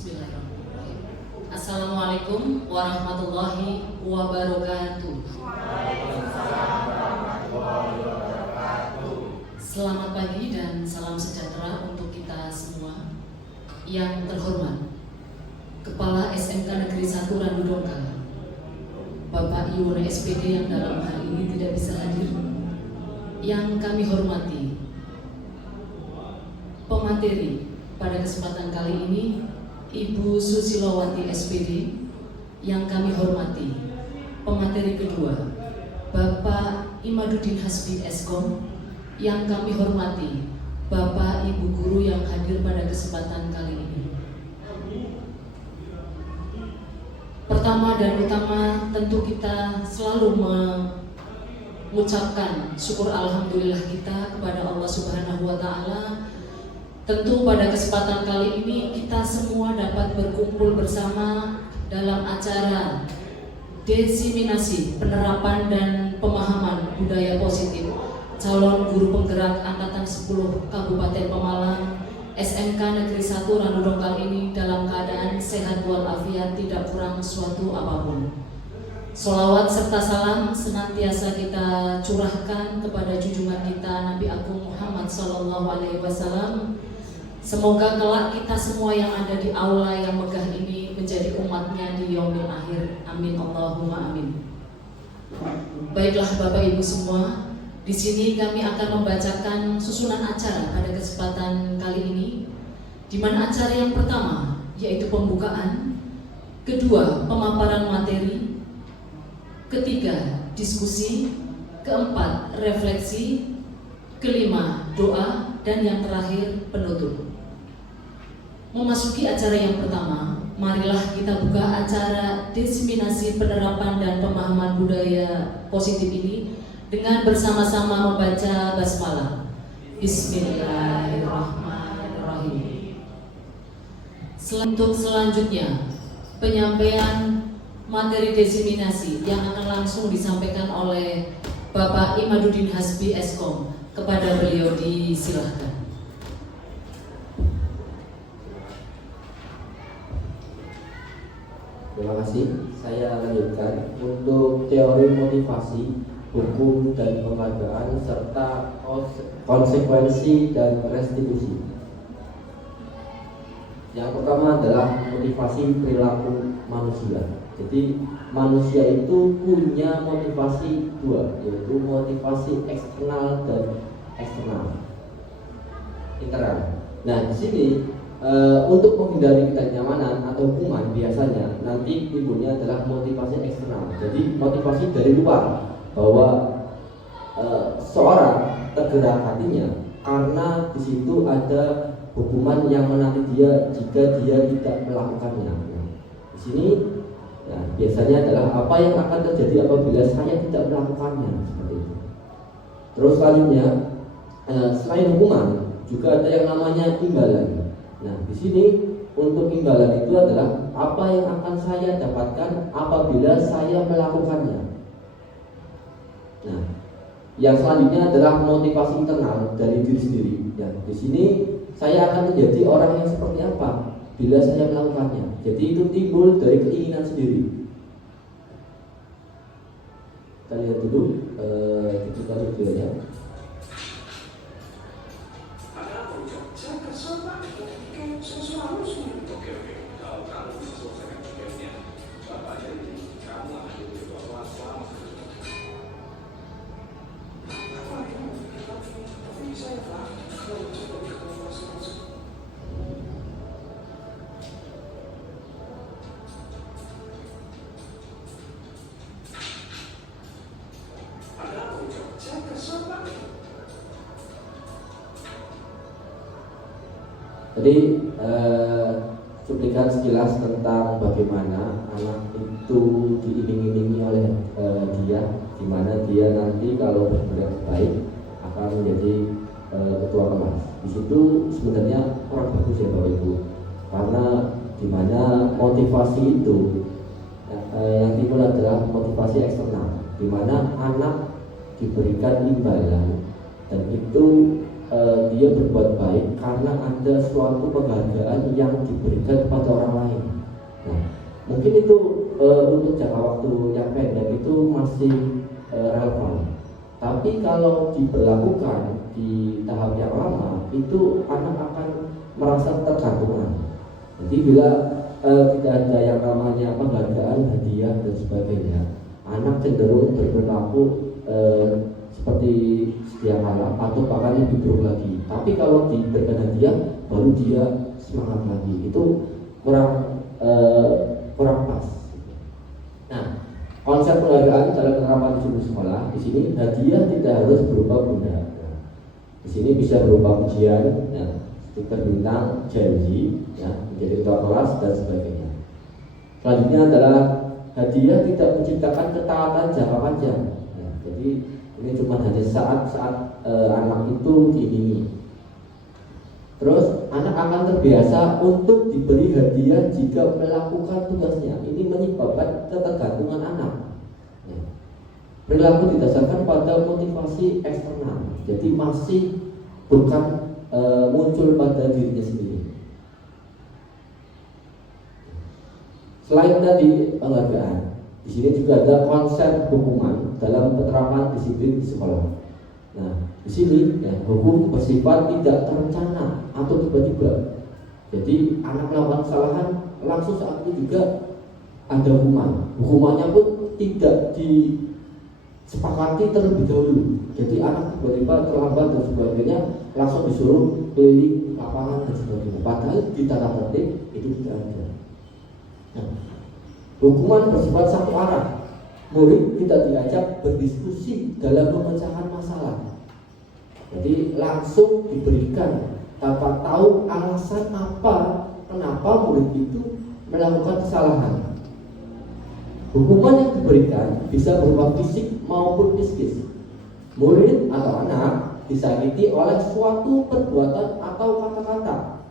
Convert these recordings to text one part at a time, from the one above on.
Bismillahirrahmanirrahim. Assalamualaikum warahmatullahi wabarakatuh. Waalaikumsalam warahmatullahi wabarakatuh. Selamat pagi dan salam sejahtera untuk kita semua. Yang terhormat Kepala SMK Negeri 1 Randu Donggala, Bapak Iwono SPD yang dalam hal ini tidak bisa hadir. Yang kami hormati pemateri pada kesempatan kali ini, Ibu Susilowati SPD. Yang kami hormati pemateri kedua, Bapak Imaduddin Hasbi Eskom. Yang kami hormati Bapak Ibu Guru yang hadir pada kesempatan kali ini. Pertama dan utama tentu kita selalu mengucapkan syukur alhamdulillah kita kepada Allah Subhanahu wa Ta'ala. Tentu pada kesempatan kali ini kita semua dapat berkumpul bersama dalam acara diseminasi penerapan dan pemahaman budaya positif calon guru penggerak angkatan 10 Kabupaten Pemalang SMK Negeri 1 Randu Donggala ini dalam keadaan sehat walafiat, tidak kurang suatu apapun. Sholawat serta salam senantiasa kita curahkan kepada junjungan kita Nabi Agung Muhammad SAW. Semoga kelak kita semua yang ada di aula yang megah ini menjadi umatnya di yaumil akhir. Amin Allahumma amin. Baiklah Bapak Ibu semua, di sini kami akan membacakan susunan acara pada kesempatan kali ini, di mana acara yang pertama yaitu pembukaan, kedua pemaparan materi, ketiga diskusi, keempat refleksi, kelima doa, dan yang terakhir penutup. Memasuki acara yang pertama, marilah kita buka acara diseminasi penerapan dan pemahaman budaya positif ini dengan bersama-sama membaca basmalah. Bismillahirrahmanirrahim. Untuk selanjutnya, penyampaian materi diseminasi yang akan langsung disampaikan oleh Bapak Imaduddin Hasbi Eskom. Kepada beliau disilahkan. Terima kasih. Saya lanjutkan untuk teori motivasi, hukum dan penghargaan serta konsekuensi dan restitusi. Yang pertama adalah motivasi perilaku manusia. Jadi manusia itu punya motivasi dua, yaitu motivasi eksternal dan internal. Nah, di sini untuk menghindari ketidaknyamanan atau hukuman biasanya nanti timbulnya adalah motivasi eksternal. Jadi motivasi dari luar bahwa seorang tergerak hatinya karena di situ ada hukuman yang menanti dia jika dia tidak melakukannya. Nah, di sini biasanya adalah apa yang akan terjadi apabila saya tidak melakukannya, seperti itu. Terus selanjutnya, selain hukuman juga ada yang namanya imbalan. Nah, di sini untuk imbalan itu adalah apa yang akan saya dapatkan apabila saya melakukannya. Nah, yang selanjutnya adalah motivasi internal dari diri sendiri. Ya, di sini saya akan menjadi orang yang seperti apa bila saya melakukannya. Jadi itu timbul dari keinginan sendiri. Kita lihat dulu kita videonya. Jadi cuplikan sekilas tentang bagaimana anak itu diiming-imingi oleh dia, di mana dia nanti kalau berbuat baik akan menjadi ketua kelas. Di situ sebenarnya kurang bagus ya Bapak Ibu, karena di mana motivasi itu yang timbul adalah motivasi eksternal, di mana anak diberikan imbalan dan itu dia berbuat baik karena ada suatu penghargaan yang diberikan kepada orang mungkin itu untuk jangka waktu yang pendek itu masih relevan. Tapi kalau diberlakukan di tahap yang lama, itu anak akan merasa tergantungan. Jadi bila tidak ada yang namanya penghargaan, hadiah dan sebagainya, anak cenderung berperilaku seperti sedia kala atau bahkan lebih buruk lagi. Tapi kalau diberikan hadiah, baru dia semangat lagi. Itu kurang pas. Nah, konsep penghargaan dalam penerapan di sekolah di sini hadiah tidak harus berupa benda. Di sini bisa berupa pujian, ya, stiker bintang, janji, ya, menjadi ketua kelas dan sebagainya. Selanjutnya adalah hadiah tidak menciptakan ketaatan jangka panjang. Ya, jadi ini cuma hanya saat anak itu diiringi. Terus anak akan terbiasa untuk diberi hadiah jika melakukan tugasnya. Ini menyebabkan ketergantungan anak. Ya. Perilaku didasarkan pada motivasi eksternal. Jadi masih bukan muncul pada dirinya sendiri. Selain tadi penghargaan, di sini juga ada konsep hukuman dalam penerapan disiplin di sekolah. Nah, di sini ya, hukum bersifat tidak terencana atau tiba-tiba. Jadi anak melakukan kesalahan langsung saat itu juga ada hukuman. Hukumannya pun tidak disepakati terlebih dahulu. Jadi anak tiba-tiba terlambat dan sebagainya langsung disuruh keliling lapangan dan sebagainya. Padahal di tata tertib itu tidak ada. Nah, hukuman bersifat satu arah. Murid tidak diajak berdiskusi dalam memecahkan masalah. Jadi langsung diberikan tanpa tahu alasan apa kenapa murid itu melakukan kesalahan. Hukuman yang diberikan bisa berupa fisik maupun psikis. Murid atau anak disakiti oleh suatu perbuatan atau kata-kata.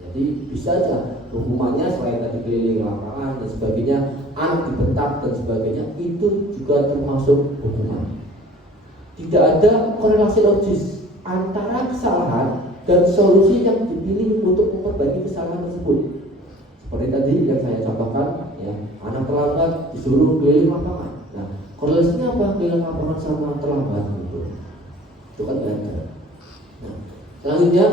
Jadi bisa saja hukumannya selain tadi keliling lapangan dan sebagainya, anak dibentak dan sebagainya, itu juga termasuk hukuman. Tidak ada korelasi logis antara kesalahan dan solusi yang dipilih untuk memperbaiki kesalahan tersebut. Seperti tadi yang saya contohkan, ya, anak terlambat disuruh keliling lapangan. Nah, korelasinya apa keliling lapangan sama terlambat gitu? Itu kan tidak ada. Nah, selanjutnya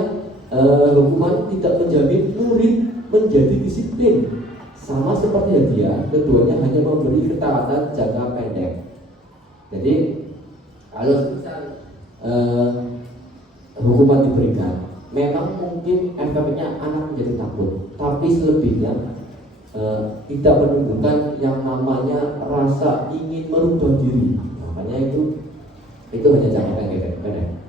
hukuman tidak menjamin murid menjadi disiplin. Sama seperti hadiah, keduanya hanya memberi ketaatan jangka pendek. Jadi kalau hukuman diberikan, memang mungkin efeknya anak menjadi takut, tapi selebihnya tidak menunjukkan yang namanya rasa ingin merubah diri. Makanya itu hanya jangka pendek.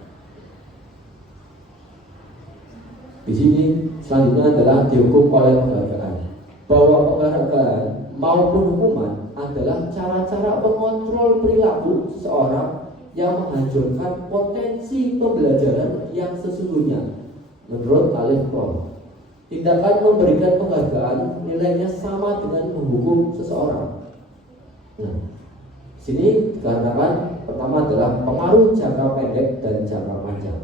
Di sini selanjutnya adalah dihukum oleh penghargaan. Bahwa penghargaan maupun hukuman adalah cara-cara mengontrol perilaku seseorang yang menghancurkan potensi pembelajaran yang sesungguhnya. Menurut Alif Pro, tindakan memberikan penghargaan nilainya sama dengan menghukum seseorang. Nah, sini dikarenakan pertama adalah pengaruh jangka pendek dan jangka panjang.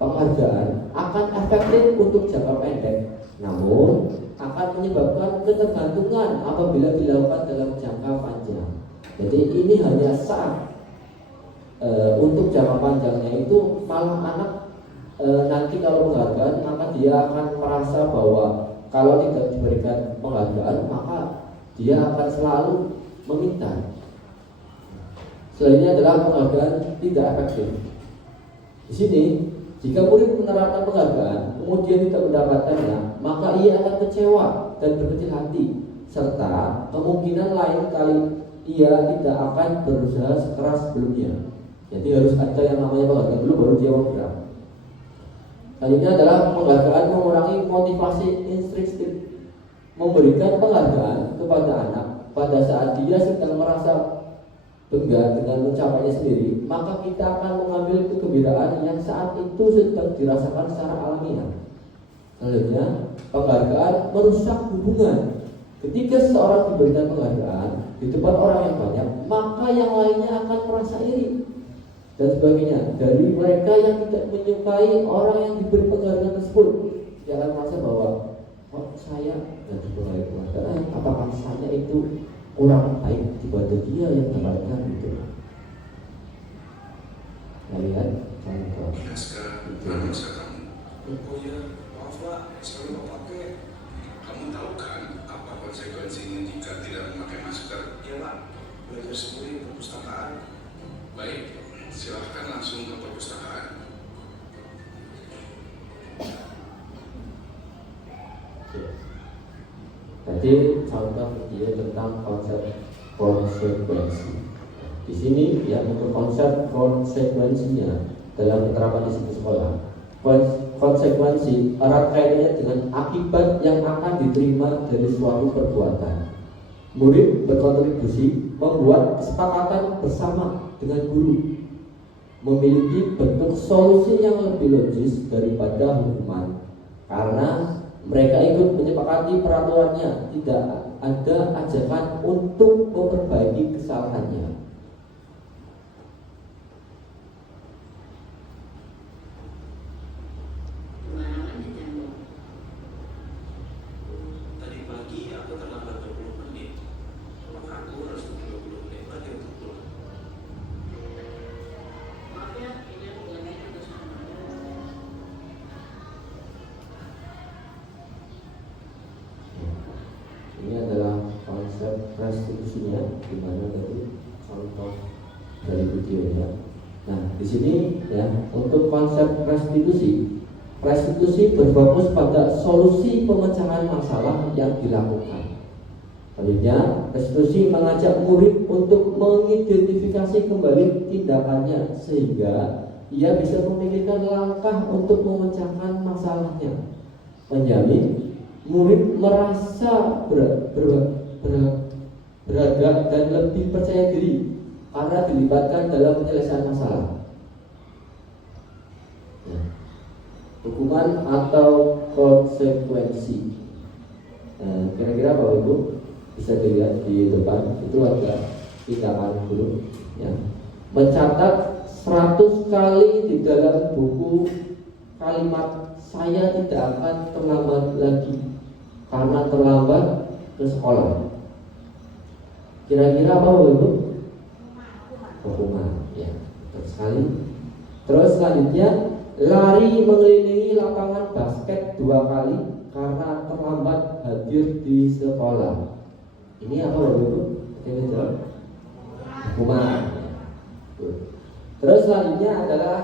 Penghargaan akan efektif untuk jangka pendek, namun akan menyebabkan ketergantungan apabila dilakukan dalam jangka panjang. Jadi ini hanya saat untuk jangka panjangnya itu malah anak nanti kalau penghargaan maka dia akan merasa bahwa kalau tidak diberikan penghargaan maka dia akan selalu meminta. Selanjutnya adalah penghargaan tidak efektif. Di sini jika murid menerapkan penghargaan kemudian tidak mendapatkannya, maka ia akan kecewa dan berkecil hati, serta kemungkinan lain kali ia tidak akan berusaha sekeras sebelumnya. Jadi harus ada yang namanya penghargaan dulu baru dia bergerak. Selanjutnya adalah penghargaan mengurangi motivasi intrinsik. Memberikan penghargaan kepada anak pada saat dia sedang merasa bangga dengan ucapannya sendiri, maka kita akan mengambil kegembiraan yang saat itu sedang dirasakan secara alamiah. Selanjutnya, penghargaan merusak hubungan. Ketika seseorang diberikan penghargaan di depan orang yang banyak, maka yang lainnya akan merasa iri dan sebagainya. Dari mereka yang tidak menyukai orang yang diberi penghargaan tersebut, dia akan merasa bahwa saya dan diberi penghargaan, apakah saya itu orang baik daripada dia yang dapatkan itu. Nah, lihat contoh. Iya sekarang masa kamu. Oh ya, maaf lah, sekali mau pakai. Kamu tahu kan apa konsekuensinya jika tidak memakai masker? Iya pak, belajar sendiri di perpustakaan. Baik, silahkan langsung ke perpustakaan. Jadi contoh dia tentang konsep konsekuensi. Di sini ya untuk konsep konsekuensinya dalam penerapan di situ sekolah. Konsekuensi erat kaitannya dengan akibat yang akan diterima dari suatu perbuatan. Murid berkontribusi membuat kesepakatan bersama dengan guru, memiliki bentuk solusi yang lebih logis daripada hukuman karena mereka ikut menyepakati peraturannya, tidak ada ajakan untuk memperbaiki kesalahannya. Tadi pagi aku terlambat 20 menit. Maka aku harus tunggu 20 menit lagi untuk pulang. Maaf ya, ini aku lagi terus. Ini adalah konsep restitusinya, di mana tadi contoh dari videonya. Nah, di sini ya untuk konsep restitusi berfokus pada solusi pemecahan masalah yang dilakukan. Selanjutnya, restitusi mengajak murid untuk mengidentifikasi kembali tindakannya sehingga ia bisa memikirkan langkah untuk memecahkan masalahnya. Menjamin murid merasa berharga dan lebih percaya diri karena dilibatkan dalam penyelesaian masalah. Hukuman atau konsekuensi. Kira-kira Bapak Ibu bisa dilihat di depan itu ada tindakan guru ya. Mencatat 100 kali di dalam buku kalimat saya tidak akan terlambat lagi karena terlambat ke sekolah. Kira-kira apa Bapak Ibu? Hukuman ya. Terus selanjutnya lari mengelilingi lapangan basket 2 kali karena terlambat hadir di sekolah. Ini apa Bapak Ibu? Hukuman. Terus selanjutnya adalah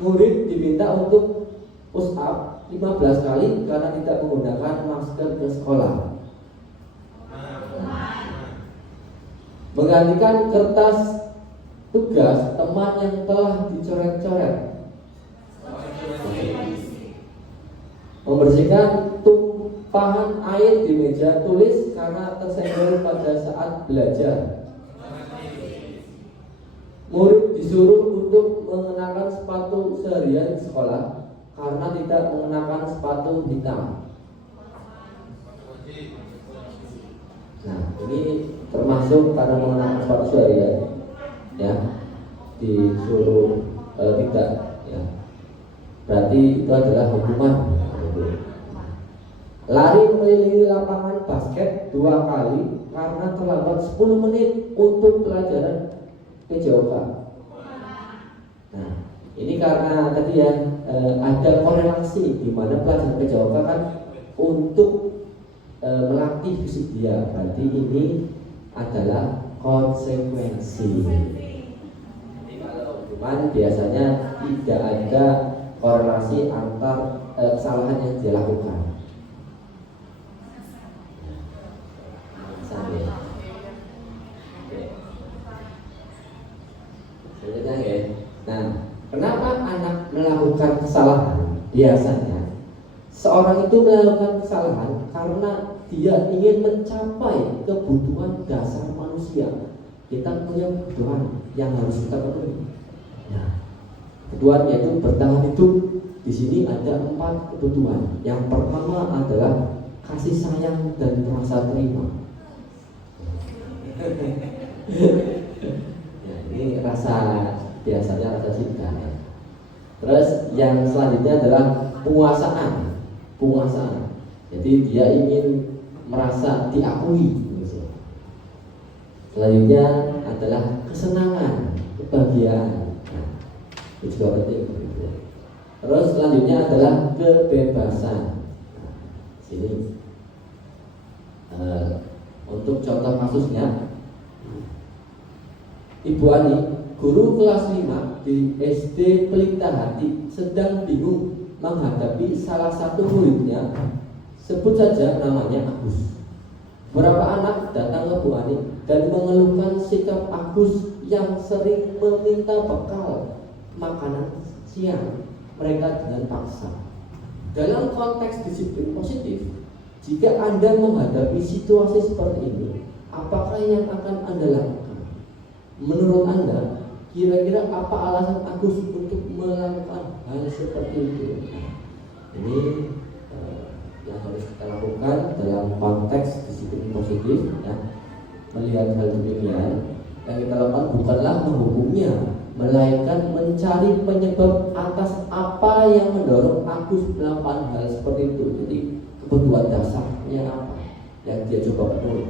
murid diminta untuk push up 15 kali karena tidak menggunakan masker ke sekolah. Menggantikan kertas tugas teman yang telah dicoret-coret. Membersihkan tumpahan air di meja tulis karena tersenggol pada saat belajar. Murid disuruh untuk mengenakan sepatu seharian di sekolah karena tidak mengenakan sepatu hitam. Nah, ini termasuk karena mengenakan sepatu seharian, ya, disuruh tidak, ya. Berarti itu adalah hukuman. Lari mengelilingi lapangan basket 2 kali karena terlambat 10 menit untuk pelajaran PJOK. Nah, ini karena tadi ya ada korelasi di mana pelajaran PJOK kan untuk melatih fisik dia. Berarti ini adalah konsekuensi. Jadi kalau hukuman biasanya tidak ada korelasi antar kesalahan yang dia lakukan. Nah, kenapa anak melakukan kesalahan? Biasanya seorang itu melakukan kesalahan karena dia ingin mencapai kebutuhan dasar manusia. Kita punya kebutuhan yang harus kita penuhi. Nah, kebutuhan yaitu bertahan hidup. Di sini ada 4 kebutuhan. Yang pertama adalah kasih sayang dan merasa terima. Ya, ini biasanya rasa cinta ya. Terus yang selanjutnya adalah penguasaan. Jadi dia ingin merasa diakui. Selanjutnya adalah kesenangan, kebahagiaan. Nah, itu juga penting. Terus selanjutnya adalah kebebasan. Nah, sini untuk contoh kasusnya, Ibu Ani, guru kelas 5 di SD Pelita Hati, sedang bingung menghadapi salah satu muridnya, sebut saja namanya Agus. Beberapa anak datang ke Bu Ani dan mengeluhkan sikap Agus yang sering meminta bekal makanan siang mereka dengan paksa. Dalam konteks disiplin positif, jika Anda menghadapi situasi seperti ini, apakah yang akan Anda lakukan? Menurut Anda, kira-kira apa alasan Agus untuk melakukan hal seperti itu? Ini yang harus kita lakukan dalam konteks disiplin positif, ya. Melihat hal demikian, yang kita lakukan bukanlah menghukumnya, melainkan mencari penyebab atas apa yang mendorong Agus melakukan hal seperti itu. Jadi kebutuhan dasarnya apa yang dia coba penuhi.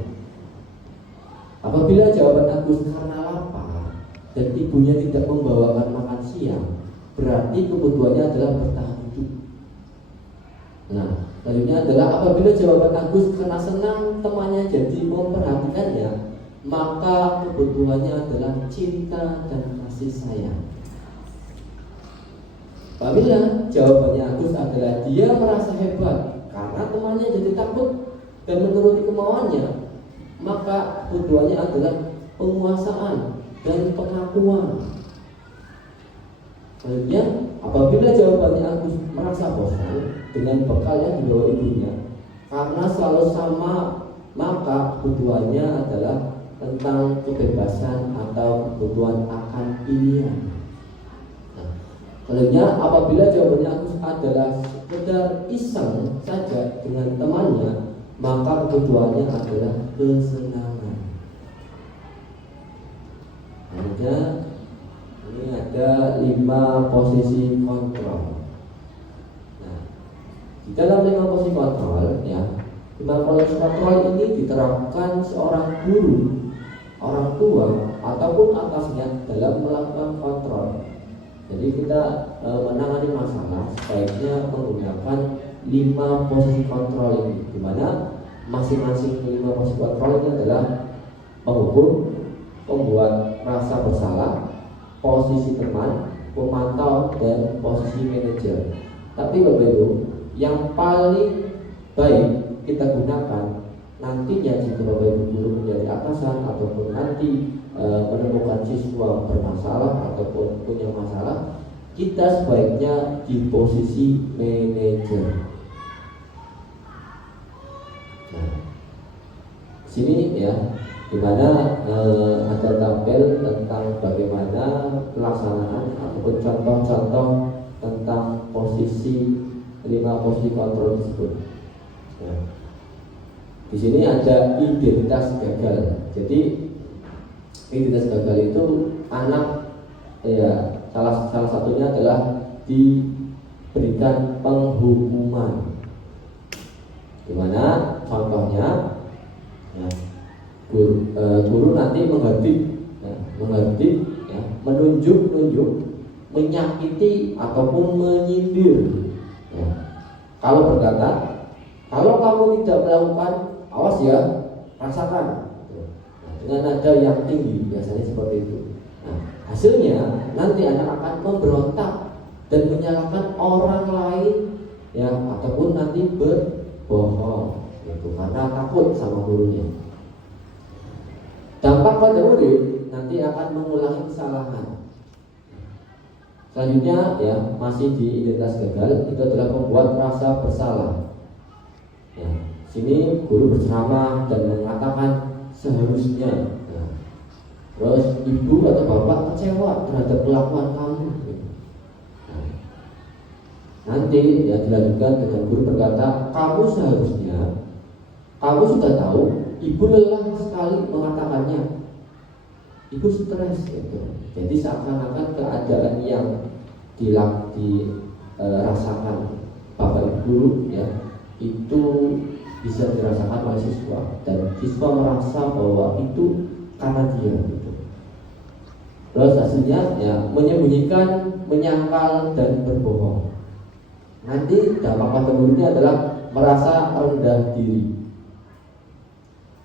Apabila jawaban Agus karena lapar dan ibunya tidak membawakan makan siang, berarti kebutuhannya adalah bertahan hidup. Nah, selanjutnya adalah apabila jawaban Agus karena senang temannya jadi memperhatikannya, maka kebutuhannya adalah cinta dan kasih sayang. Apabila jawabannya Agus adalah dia merasa hebat karena temannya jadi takut dan menuruti kemauannya, maka kebutuhannya adalah penguasaan dan pengakuan. Selanjutnya, apabila jawabannya Agus merasa bosan dengan bekal yang dibawa ibunya karena selalu sama, maka kebutuhannya adalah tentang kebebasan atau kebutuhan akan pilihan. Nah, selanjutnya, apabila jawabannya Agus adalah sekedar iseng saja dengan temannya, maka kebutuhannya adalah kesenangan. Selanjutnya, ini ada 5 posisi kontrol. Nah, di dalam 5 posisi kontrol, ya, 5 posisi kontrol ini diterapkan seorang guru, orang tua, ataupun atasnya dalam melakukan kontrol. Jadi kita menangani masalah sebaiknya menggunakan 5 posisi kontrol ini, di mana masing-masing 5 posisi kontrol ini adalah menghukum, membuat rasa bersalah, posisi teman, pemantau, dan posisi manajer. Tapi Bapak Ibu, yang paling baik kita gunakan nantinya jika Bapak Ibu guru menjadi atasan ataupun nanti menemukan siswa bermasalah ataupun punya masalah, kita sebaiknya di posisi manajer. Nah, sini ya, dimana ada tabel tentang bagaimana pelaksanaan ataupun contoh-contoh tentang posisi 5 posisi kontrol tersebut. Nah, di sini ada identitas gagal. Jadi identitas gagal itu anak, ya, salah satunya adalah diberikan penghukuman. Dimana contohnya, ya, guru nanti menghadap, ya, menunjuk, menyakiti ataupun menyindir. Ya. Kalau berkata, kalau kamu tidak melakukan, awas ya, rasakan. Nah, dengan nada yang tinggi, biasanya seperti itu. Nah, hasilnya nanti anak akan memberontak dan menyalahkan orang lain, ya, ataupun nanti berbohong, gitu, karena takut sama gurunya. Dampak pada murid nanti akan mengulangi kesalahan. Selanjutnya, ya, masih di identitas gagal, itu adalah membuat rasa bersalah. Ya, sini guru berceramah dan mengatakan seharusnya. Nah, terus ibu atau bapak kecewa terhadap kelakuan kamu. Nah, nanti ya dilanjutkan dengan guru berkata, kamu seharusnya, kamu sudah tahu, ibu lelah sekali mengatakannya. Ibu stres, gitu. Jadi seakan-akan keadaan yang dirasakan bapak guru, ya, itu bisa dirasakan oleh siswa, dan siswa merasa bahwa itu karena dia gitu. Terus hasilnya ya menyembunyikan, menyangkal dan berbohong. Nanti dampak pada muridnya adalah merasa rendah diri.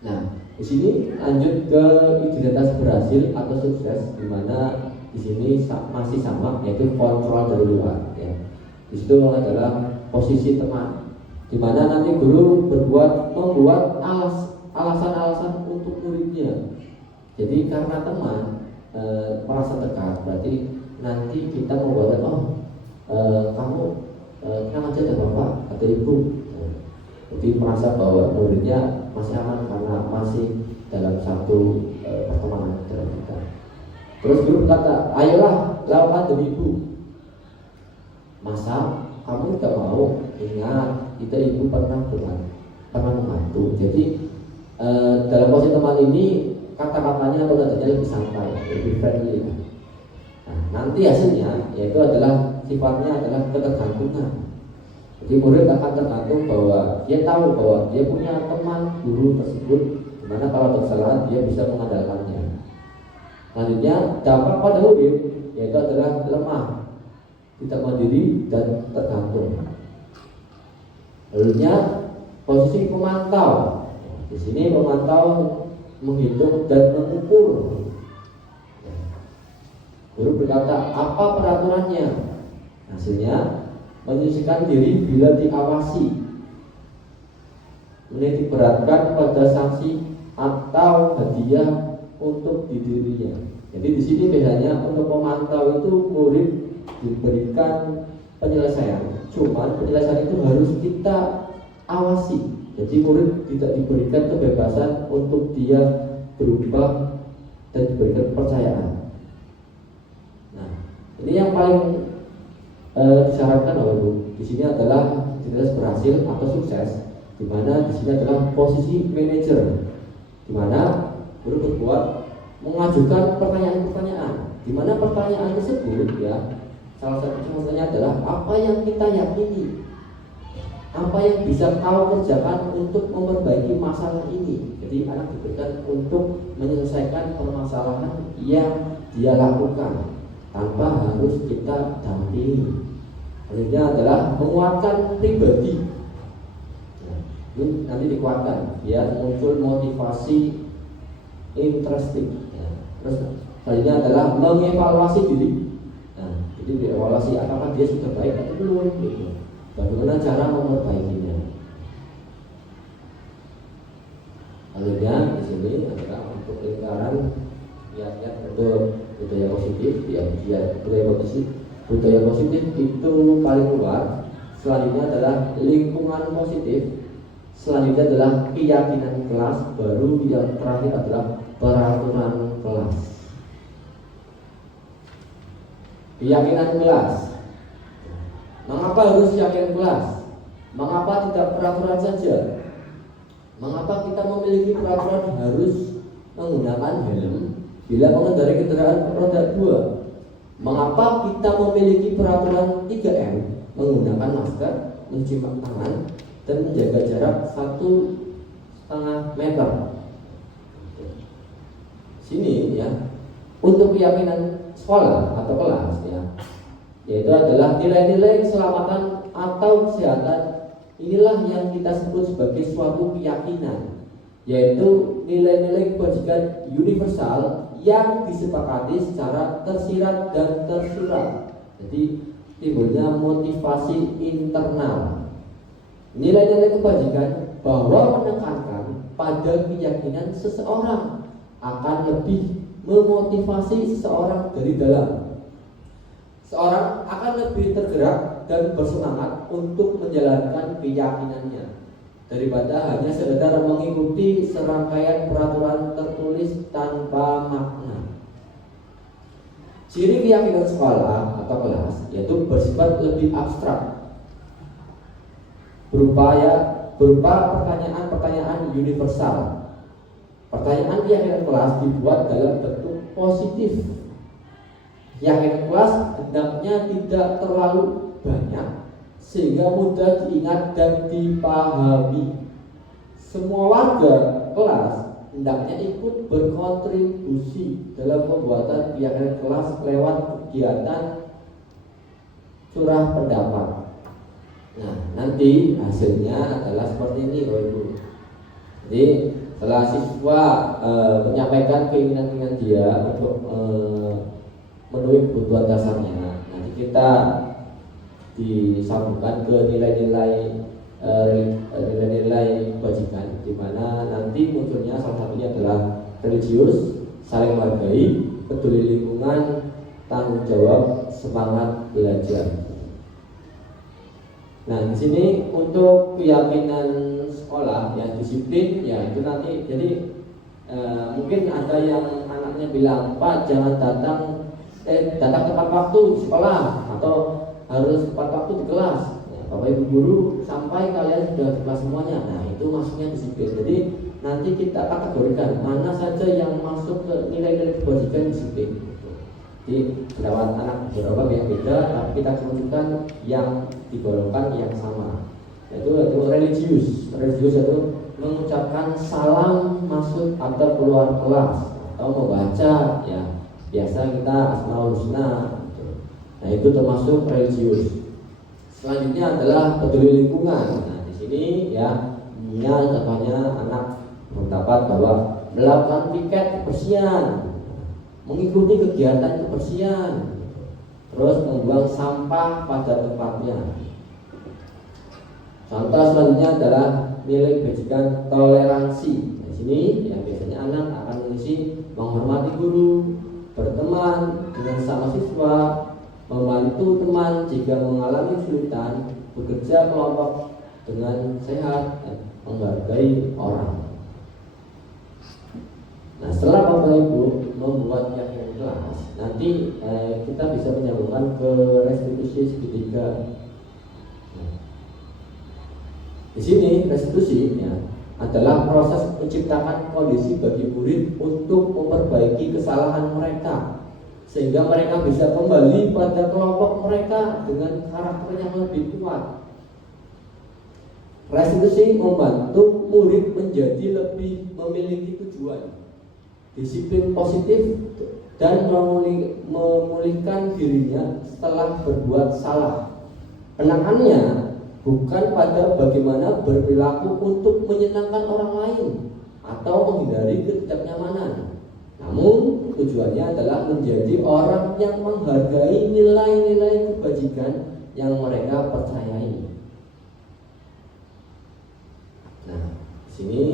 Nah, di sini lanjut ke identitas berhasil atau sukses, di mana di sini masih sama, yaitu kontrol dari luar. Ya. Di situ adalah posisi teman, di mana nanti guru membuat alasan-alasan untuk muridnya. Jadi karena teman merasa dekat, berarti nanti kita membuat kamu tenang aja ada bapak atau ibu. Jadi merasa bahwa muridnya masih aman karena masih dalam satu pertemanan dalam kita. Terus guru berkata, ayolah lakukan demi ibu. Masa kamu tidak mau? Ingat, kita ibu pernah membantu. Jadi dalam posisi teman ini kata-katanya atau nadanya lebih santai, lebih friendly. Nah, nanti hasilnya yaitu adalah sifatnya adalah ketergantungan. Jadi murid akan tergantung bahwa dia tahu bahwa dia punya teman guru tersebut, dimana kalau tersalah dia bisa mengandalkannya. Selanjutnya dampak pada murid yaitu adalah lemah, tidak mandiri dan tergantung. Lalunya posisi pemantau. Di sini pemantau menghitung dan mengukur. Guru berkata, apa peraturannya? Hasilnya menyisihkan diri bila diawasi, menitik beratkan pada sanksi atau hadiah untuk dirinya. Jadi di sini bedanya untuk pemantau itu murid diberikan penyelesaian, cuman penyelesaian itu harus kita awasi. Jadi murid tidak diberikan kebebasan untuk dia berubah dan diberikan kepercayaan. Nah, ini yang paling disyaratkan oleh guru. Di sini adalah identitas berhasil atau sukses, di mana di sini adalah posisi manajer, di mana guru berbuat mengajukan pertanyaan-pertanyaan, di mana pertanyaan tersebut ya salah satu contohnya adalah apa yang kita yakini, apa yang bisa kau kerjakan untuk memperbaiki masalah ini. Jadi anak diberikan untuk menyelesaikan permasalahan yang dia lakukan tanpa harus kita dampingi. Selanjutnya adalah menguatkan pribadi. Ini nanti dikuatkan biar muncul motivasi interesting. Terus selanjutnya adalah mengevaluasi diri. Nah, jadi dievaluasi apakah dia sudah baik atau belum. Gitu. Bagaimana cara memperbaikinya? Selanjutnya di sini adalah untuk lingkaran niat-niat untuk budaya positif, budaya positif itu paling luar. Selanjutnya adalah lingkungan positif. Selanjutnya adalah keyakinan kelas. Baru yang terakhir adalah peraturan kelas. Keyakinan kelas. Mengapa harus yakin kelas? Mengapa tidak peraturan saja? Mengapa kita memiliki peraturan harus menggunakan helm bila mengendarai kendaraan roda 2? Mengapa kita memiliki peraturan 3M, menggunakan masker, mencuci tangan, dan menjaga jarak 1,5 meter? Sini ya, untuk keyakinan sekolah atau kelas ya, yaitu adalah nilai-nilai keselamatan atau kesehatan. Inilah yang kita sebut sebagai suatu keyakinan, yaitu nilai-nilai kebajikan universal yang disepakati secara tersirat dan tersurat. Jadi timbulnya motivasi internal. Nilai-nilai kebajikan bahwa menekankan pada keyakinan seseorang akan lebih memotivasi seseorang dari dalam. Seorang akan lebih tergerak dan bersemangat untuk menjalankan keyakinannya daripada hanya sekedar mengikuti serangkaian peraturan tertulis tanpa makna. Ciri keyakinan sekolah atau kelas yaitu bersifat lebih abstrak, berupa pertanyaan-pertanyaan universal. Pertanyaan keyakinan kelas dibuat dalam bentuk positif. Keyakinan kelas hendaknya tidak terlalu banyak sehingga mudah diingat dan dipahami. Semua warga kelas hendaknya ikut berkontribusi dalam pembuatan kegiatan kelas lewat kegiatan curah pendapat. Nah, nanti hasilnya adalah seperti ini, Bapak Ibu. Jadi setelah siswa menyampaikan keinginan dia untuk memenuhi kebutuhan dasarnya, nanti kita disambungkan ke nilai-nilai kebajikan, di mana nanti munculnya salah satunya adalah religius, saling menghargai, peduli lingkungan, tanggung jawab, semangat belajar. Nah, di sini untuk keyakinan sekolah ya, disiplin ya, itu nanti jadi mungkin ada yang anaknya bilang, Pak jangan datang tepat waktu di sekolah atau harus tepat waktu di kelas. Ya, Bapak Ibu guru sampai kalian sudah di kelas semuanya. Nah, itu masuknya disiplin. Jadi nanti kita kategorikan mana saja yang masuk ke nilai-nilai kebajikan disiplin. Jadi pendapat anak beberapa yang beda, tapi kita kerucutkan yang digolongkan yang sama. Yaitu religius. Religius itu mengucapkan salam masuk atau keluar kelas atau membaca ya. Biasa kita asmaul husna. Nah, itu termasuk religius. Selanjutnya adalah peduli lingkungan. Nah, di sini ya, contohnya anak mendapat bahwa melakukan piket kebersihan, mengikuti kegiatan kebersihan, terus membuang sampah pada tempatnya. Contoh selanjutnya adalah nilai kebajikan toleransi. Di sini ya biasanya anak akan mengisi menghormati guru, berteman dengan sama siswa, membantu teman jika mengalami kesulitan, bekerja kelompok dengan sehat, dan menghargai orang. Nah, setelah Bapak Ibu membuat keyakinan kelas, nanti kita bisa menyambungkan ke restitusi segitiga. Di sini restitusi ya, adalah proses menciptakan kondisi bagi murid untuk memperbaiki kesalahan mereka, sehingga mereka bisa kembali pada kelompok mereka dengan karakter yang lebih kuat. Restitusi membantu murid menjadi lebih memiliki tujuan, disiplin positif, dan memulihkan dirinya setelah berbuat salah. Penekanannya bukan pada bagaimana berperilaku untuk menyenangkan orang lain atau menghindari ketidaknyamanan, namun tujuannya adalah menjadi orang yang menghargai nilai-nilai kebajikan yang mereka percayai. Nah, di sini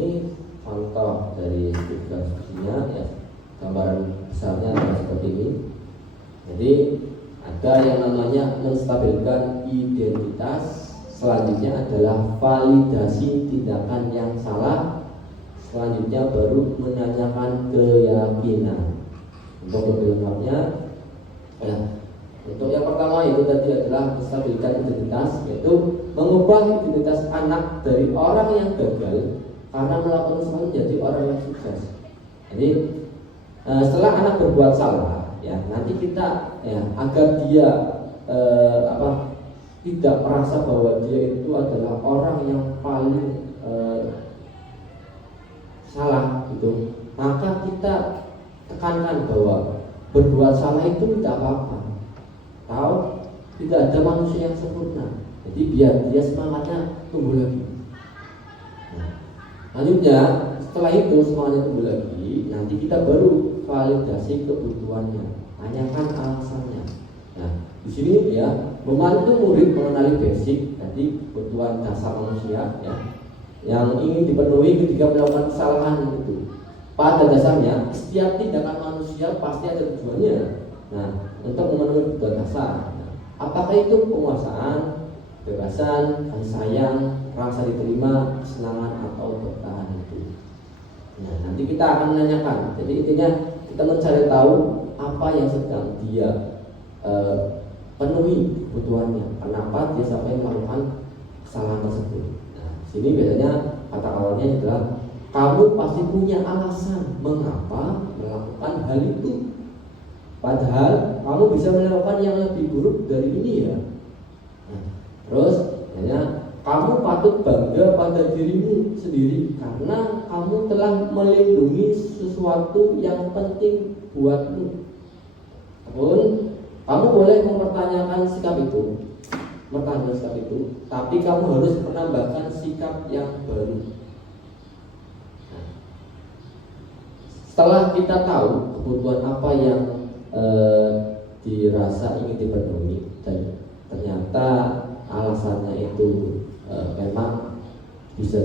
contoh dari diskusinya ya, gambaran besarnya adalah seperti ini. Jadi ada yang namanya menstabilkan identitas. Selanjutnya adalah validasi tindakan yang salah. Selanjutnya baru menanyakan keyakinan. Untuk lebih lengkapnya ya, untuk yang pertama itu tadi adalah menstabilkan identitas, yaitu mengubah identitas anak dari orang yang gagal karena melakukan kesalahan menjadi orang yang sukses. Jadi setelah anak berbuat salah ya, nanti kita ya, agar dia tidak merasa bahwa dia itu adalah orang yang paling salah gitu, maka kita tekankan bahwa berbuat salah itu tidak apa-apa, tahu tidak ada manusia yang sempurna, jadi biar dia semangatnya tumbuh lagi. Nah, selanjutnya setelah itu semangatnya tumbuh lagi, nanti kita baru validasi kebutuhannya, tanyakan alasannya. Nah, di sini ya, membantu murid mengenali basic tadi kebutuhan dasar manusia ya, yang ingin dipenuhi ketika melakukan kesalahan itu. Pada dasarnya setiap tindakan manusia pasti ada tujuannya. Nah, untuk memenuhi kebutuhan dasar, apakah itu penguasaan, kebebasan, kasih sayang, rasa diterima, kesenangan, atau bertahan itu. Nah, nanti kita akan menanyakan. Jadi intinya kita mencari tahu apa yang sedang dia penuhi kebutuhannya, kenapa dia sampai melakukan kesalahan tersebut. Nah, sini biasanya kata awalnya adalah kamu pasti punya alasan mengapa melakukan hal itu, padahal kamu bisa melakukan yang lebih buruk dari ini ya. Nah, terus biasanya kamu patut bangga pada dirimu sendiri karena kamu telah melindungi sesuatu yang penting buatmu. Namun, kamu boleh mempertanyakan sikap itu, tapi kamu harus menambahkan sikap yang baru. Nah, setelah kita tahu kebutuhan apa yang dirasa ingin dipenuhi dan ternyata alasannya itu memang bisa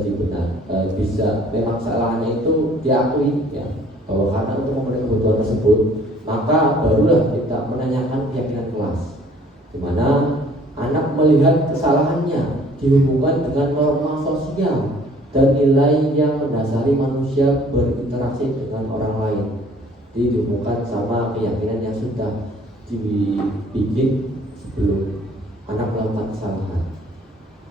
memang kesalahannya itu diakui ya, bahwa karena untuk memenuhi kebutuhan tersebut, maka barulah kita menanyakan keyakinan kelas, di mana anak melihat kesalahannya dihubungkan dengan norma sosial dan nilai yang mendasari manusia berinteraksi dengan orang lain. Dihubungkan sama keyakinan yang sudah dibikin sebelum anak melakukan kesalahan.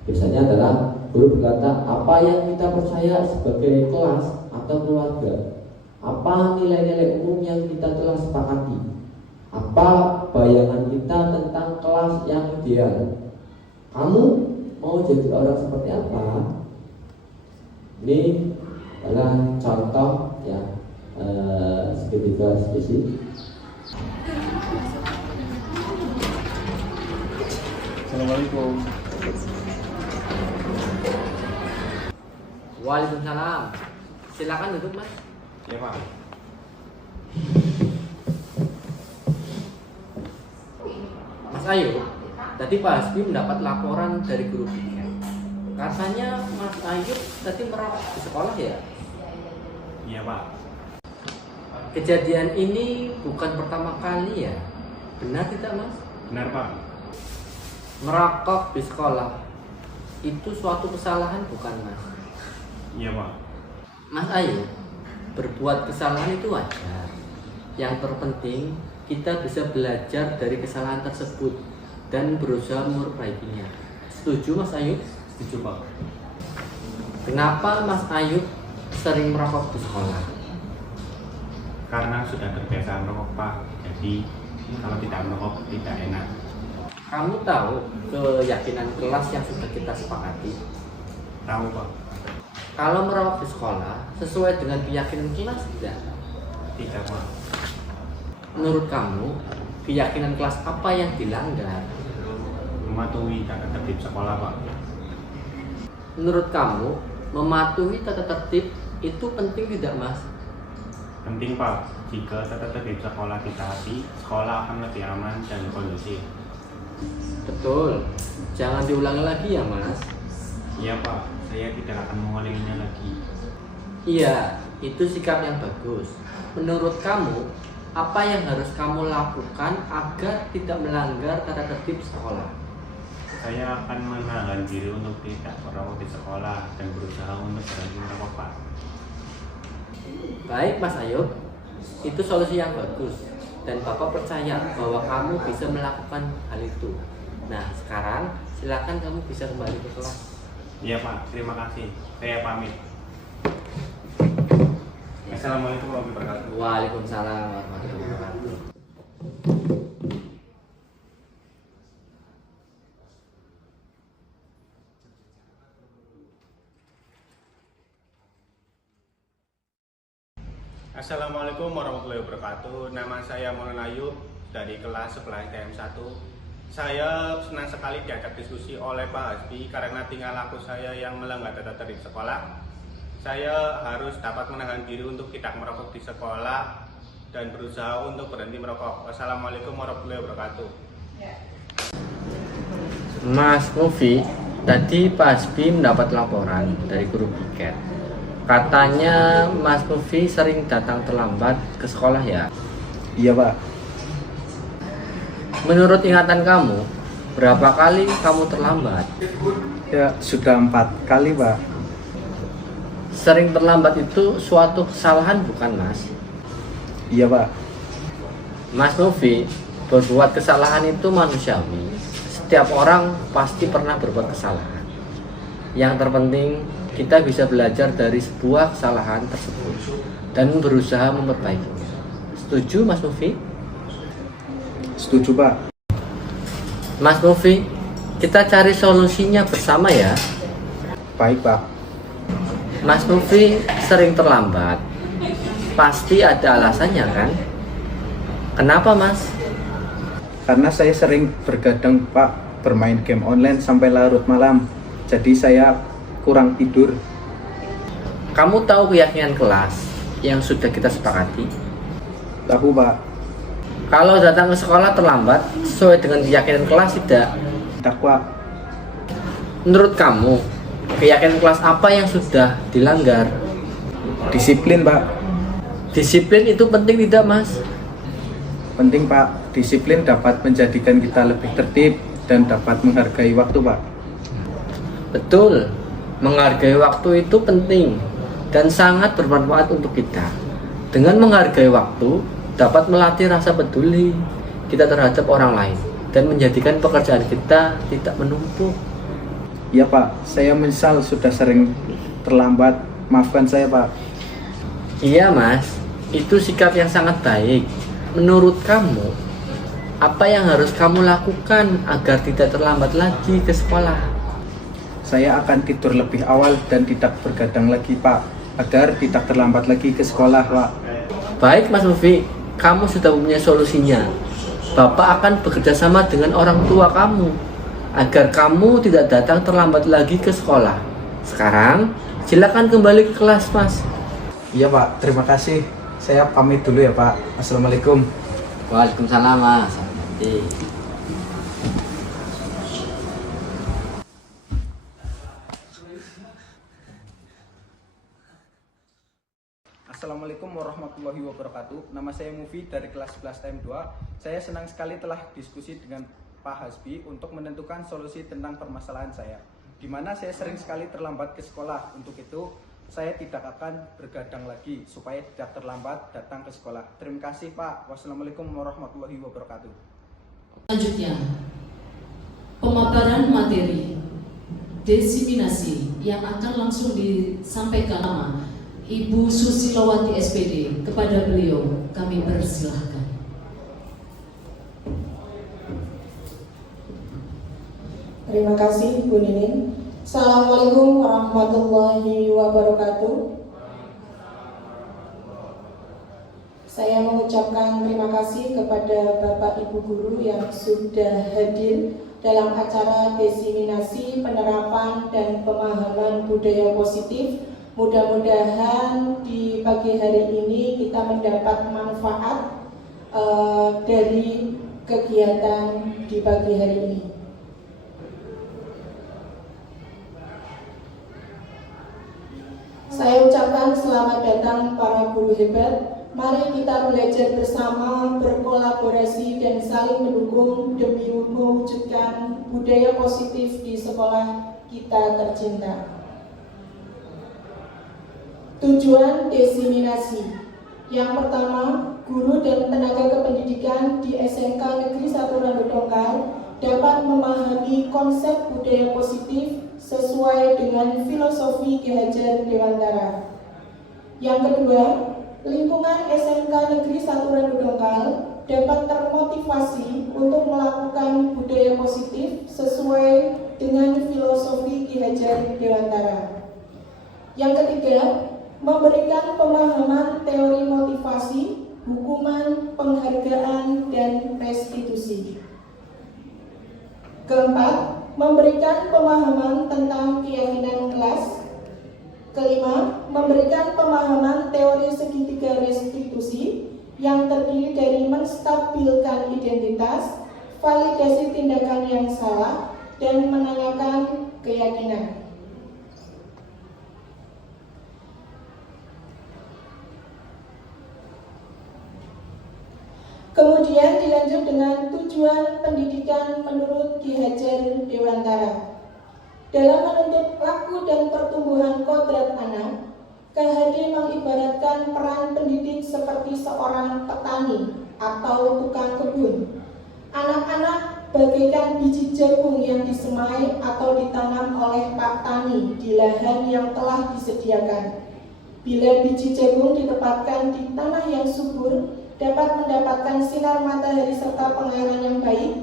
Biasanya adalah guru berkata, apa yang kita percaya sebagai kelas atau keluarga, apa nilai-nilai umum yang kita telah sepakati, apa bayangan kita tentang kelas yang ideal. Kamu mau jadi orang seperti apa? Ini adalah contoh ya, segitiga spesifik. Assalamualaikum. Waalaikumsalam. Silakan duduk, Mas. Ya, Pak. Mas Ayu, tadi Pak Hasbi mendapat laporan dari guru piket. Katanya Mas Ayu tadi merawat di sekolah ya? Iya, Pak. Kejadian ini bukan pertama kali ya? Benar tidak, Mas? Benar, Pak. Merokok di sekolah itu suatu kesalahan bukan, Mas? Iya, Pak. Mas Ayu, berbuat kesalahan itu wajar. Yang terpenting kita bisa belajar dari kesalahan tersebut dan berusaha memperbaikinya. Setuju, Mas Ayu? Setuju, Pak. Kenapa Mas Ayu sering merokok di sekolah? Karena sudah terbiasa merokok, Pak. Jadi kalau tidak merokok tidak enak. Kamu tahu keyakinan kelas yang sudah kita sepakati? Tahu, Pak. Kalau merokok di sekolah sesuai dengan keyakinan kelas tidak? Tidak, Pak. Menurut kamu, keyakinan kelas apa yang dilanggar? Mematuhi tata tertib sekolah, Pak. Menurut kamu, mematuhi tata tertib itu penting tidak, Mas? Penting, Pak. Jika tata tertib sekolah ditaati, sekolah akan lebih aman dan kondusif. Betul. Jangan diulangi lagi ya, Mas. Iya, Pak. Saya tidak akan mengulanginya lagi. Iya, itu sikap yang bagus. Menurut kamu, apa yang harus kamu lakukan agar tidak melanggar tata tertib sekolah? Saya akan menahan diri untuk tidak merokok di sekolah dan berusaha untuk berhenti merokok, Pak. Baik, Mas Ayub. Itu solusi yang bagus. Dan Bapak percaya bahwa kamu bisa melakukan hal itu. Nah, sekarang silakan kamu bisa kembali ke kelas. Iya, Pak. Terima kasih. Saya pamit. Assalamualaikum warahmatullahi wabarakatuh. Waalaikumsalam warahmatullahi wabarakatuh. Assalamualaikum warahmatullahi wabarakatuh. Nama saya Maulana Ayub dari kelas 11 TM 1. Saya senang sekali diajak diskusi oleh Pak Hasbi karena tingkah laku saya yang melanggar tata tertib sekolah. Saya harus dapat menahan diri untuk tidak merokok di sekolah dan berusaha untuk berhenti merokok. Wassalamualaikum warahmatullahi wabarakatuh. Mas Mufi, tadi Pak Hasbi mendapat laporan dari guru piket. Katanya Mas Mufi sering datang terlambat ke sekolah ya? Iya, Pak. Menurut ingatan kamu, berapa kali kamu terlambat? Ya, sudah 4 kali, Pak. Sering terlambat itu suatu kesalahan bukan, Mas? Iya, Pak. Mas Mufi, berbuat kesalahan itu manusiawi. Setiap orang pasti pernah berbuat kesalahan. Yang terpenting, kita bisa belajar dari sebuah kesalahan tersebut dan berusaha memperbaikinya. Setuju, Mas Mufi? Setuju, Pak. Mas Mufi, kita cari solusinya bersama ya. Baik Pak. Mas Novi sering terlambat. Pasti ada alasannya kan? Kenapa Mas? Karena saya sering bergadang Pak, bermain game online sampai larut malam. Jadi saya kurang tidur. Kamu tahu keyakinan kelas yang sudah kita sepakati? Tahu Pak. Kalau datang ke sekolah terlambat sesuai dengan keyakinan kelas tidak? Tak Pak. Menurut kamu, keyakinan kelas apa yang sudah dilanggar? Disiplin Pak. Disiplin itu penting tidak Mas? Penting Pak. Disiplin dapat menjadikan kita lebih tertib dan dapat menghargai waktu Pak. Betul, menghargai waktu itu penting dan sangat bermanfaat untuk kita. Dengan menghargai waktu, dapat melatih rasa peduli kita terhadap orang lain dan menjadikan pekerjaan kita tidak menumpuk. Ya Pak, saya menyesal sudah sering terlambat. Maafkan saya Pak. Iya Mas, itu sikap yang sangat baik. Menurut kamu, apa yang harus kamu lakukan agar tidak terlambat lagi ke sekolah? Saya akan tidur lebih awal dan tidak bergadang lagi Pak, agar tidak terlambat lagi ke sekolah Pak. Baik Mas Lufi, kamu sudah mempunyai solusinya. Bapak akan bekerja sama dengan orang tua kamu agar kamu tidak datang terlambat lagi ke sekolah. Sekarang silakan kembali ke kelas Mas. Iya Pak, terima kasih. Saya pamit dulu ya Pak. Assalamualaikum. Waalaikumsalam Mas. Assalamualaikum warahmatullahi wabarakatuh. Nama saya Mufi dari kelas 11 TM 2. Saya senang sekali telah diskusi dengan Pak Hasbi untuk menentukan solusi tentang permasalahan saya, di mana saya sering sekali terlambat ke sekolah. Untuk itu, saya tidak akan bergadang lagi supaya tidak terlambat datang ke sekolah. Terima kasih Pak. Wassalamualaikum warahmatullahi wabarakatuh. Selanjutnya, pemaparan materi desiminasi yang akan langsung disampaikan nama Ibu Susilowati SPD. Kepada beliau kami persilahkan. Terima kasih Bu Ninin. Assalamualaikum warahmatullahi wabarakatuh. Saya mengucapkan terima kasih kepada Bapak Ibu Guru yang sudah hadir dalam acara desiminasi penerapan dan pemahaman budaya positif. Mudah-mudahan di pagi hari ini kita mendapat manfaat dari kegiatan di pagi hari ini. Saya ucapkan selamat datang para guru hebat. Mari kita belajar bersama, berkolaborasi dan saling mendukung demi mewujudkan budaya positif di sekolah kita tercinta. Tujuan desiminasi. Yang pertama, guru dan tenaga kependidikan di SMK Negeri 1 Randu Dongkal dapat memahami konsep budaya positif sesuai dengan filosofi Ki Hajar Dewantara. Yang kedua, lingkungan SMK Negeri 1 Randu Dongkal dapat termotivasi untuk melakukan budaya positif sesuai dengan filosofi Ki Hajar Dewantara. Yang ketiga, memberikan pemahaman teori motivasi, hukuman, penghargaan, dan restitusi. Keempat, memberikan pemahaman tentang keyakinan kelas. Kelima, memberikan pemahaman teori segitiga restitusi yang terdiri dari menstabilkan identitas, validasi tindakan yang salah, dan menanyakan keyakinan. Kemudian dilanjut dengan tujuan pendidikan menurut Ki Hajar Dewantara. Dalam menuntut laku dan pertumbuhan kodrat anak, KHD mengibaratkan peran pendidik seperti seorang petani atau tukang kebun. Anak-anak bagaikan biji jagung yang disemai atau ditanam oleh Pak Tani di lahan yang telah disediakan. Bila biji jagung ditempatkan di tanah yang subur, dapat mendapatkan sinar matahari serta pengairan yang baik,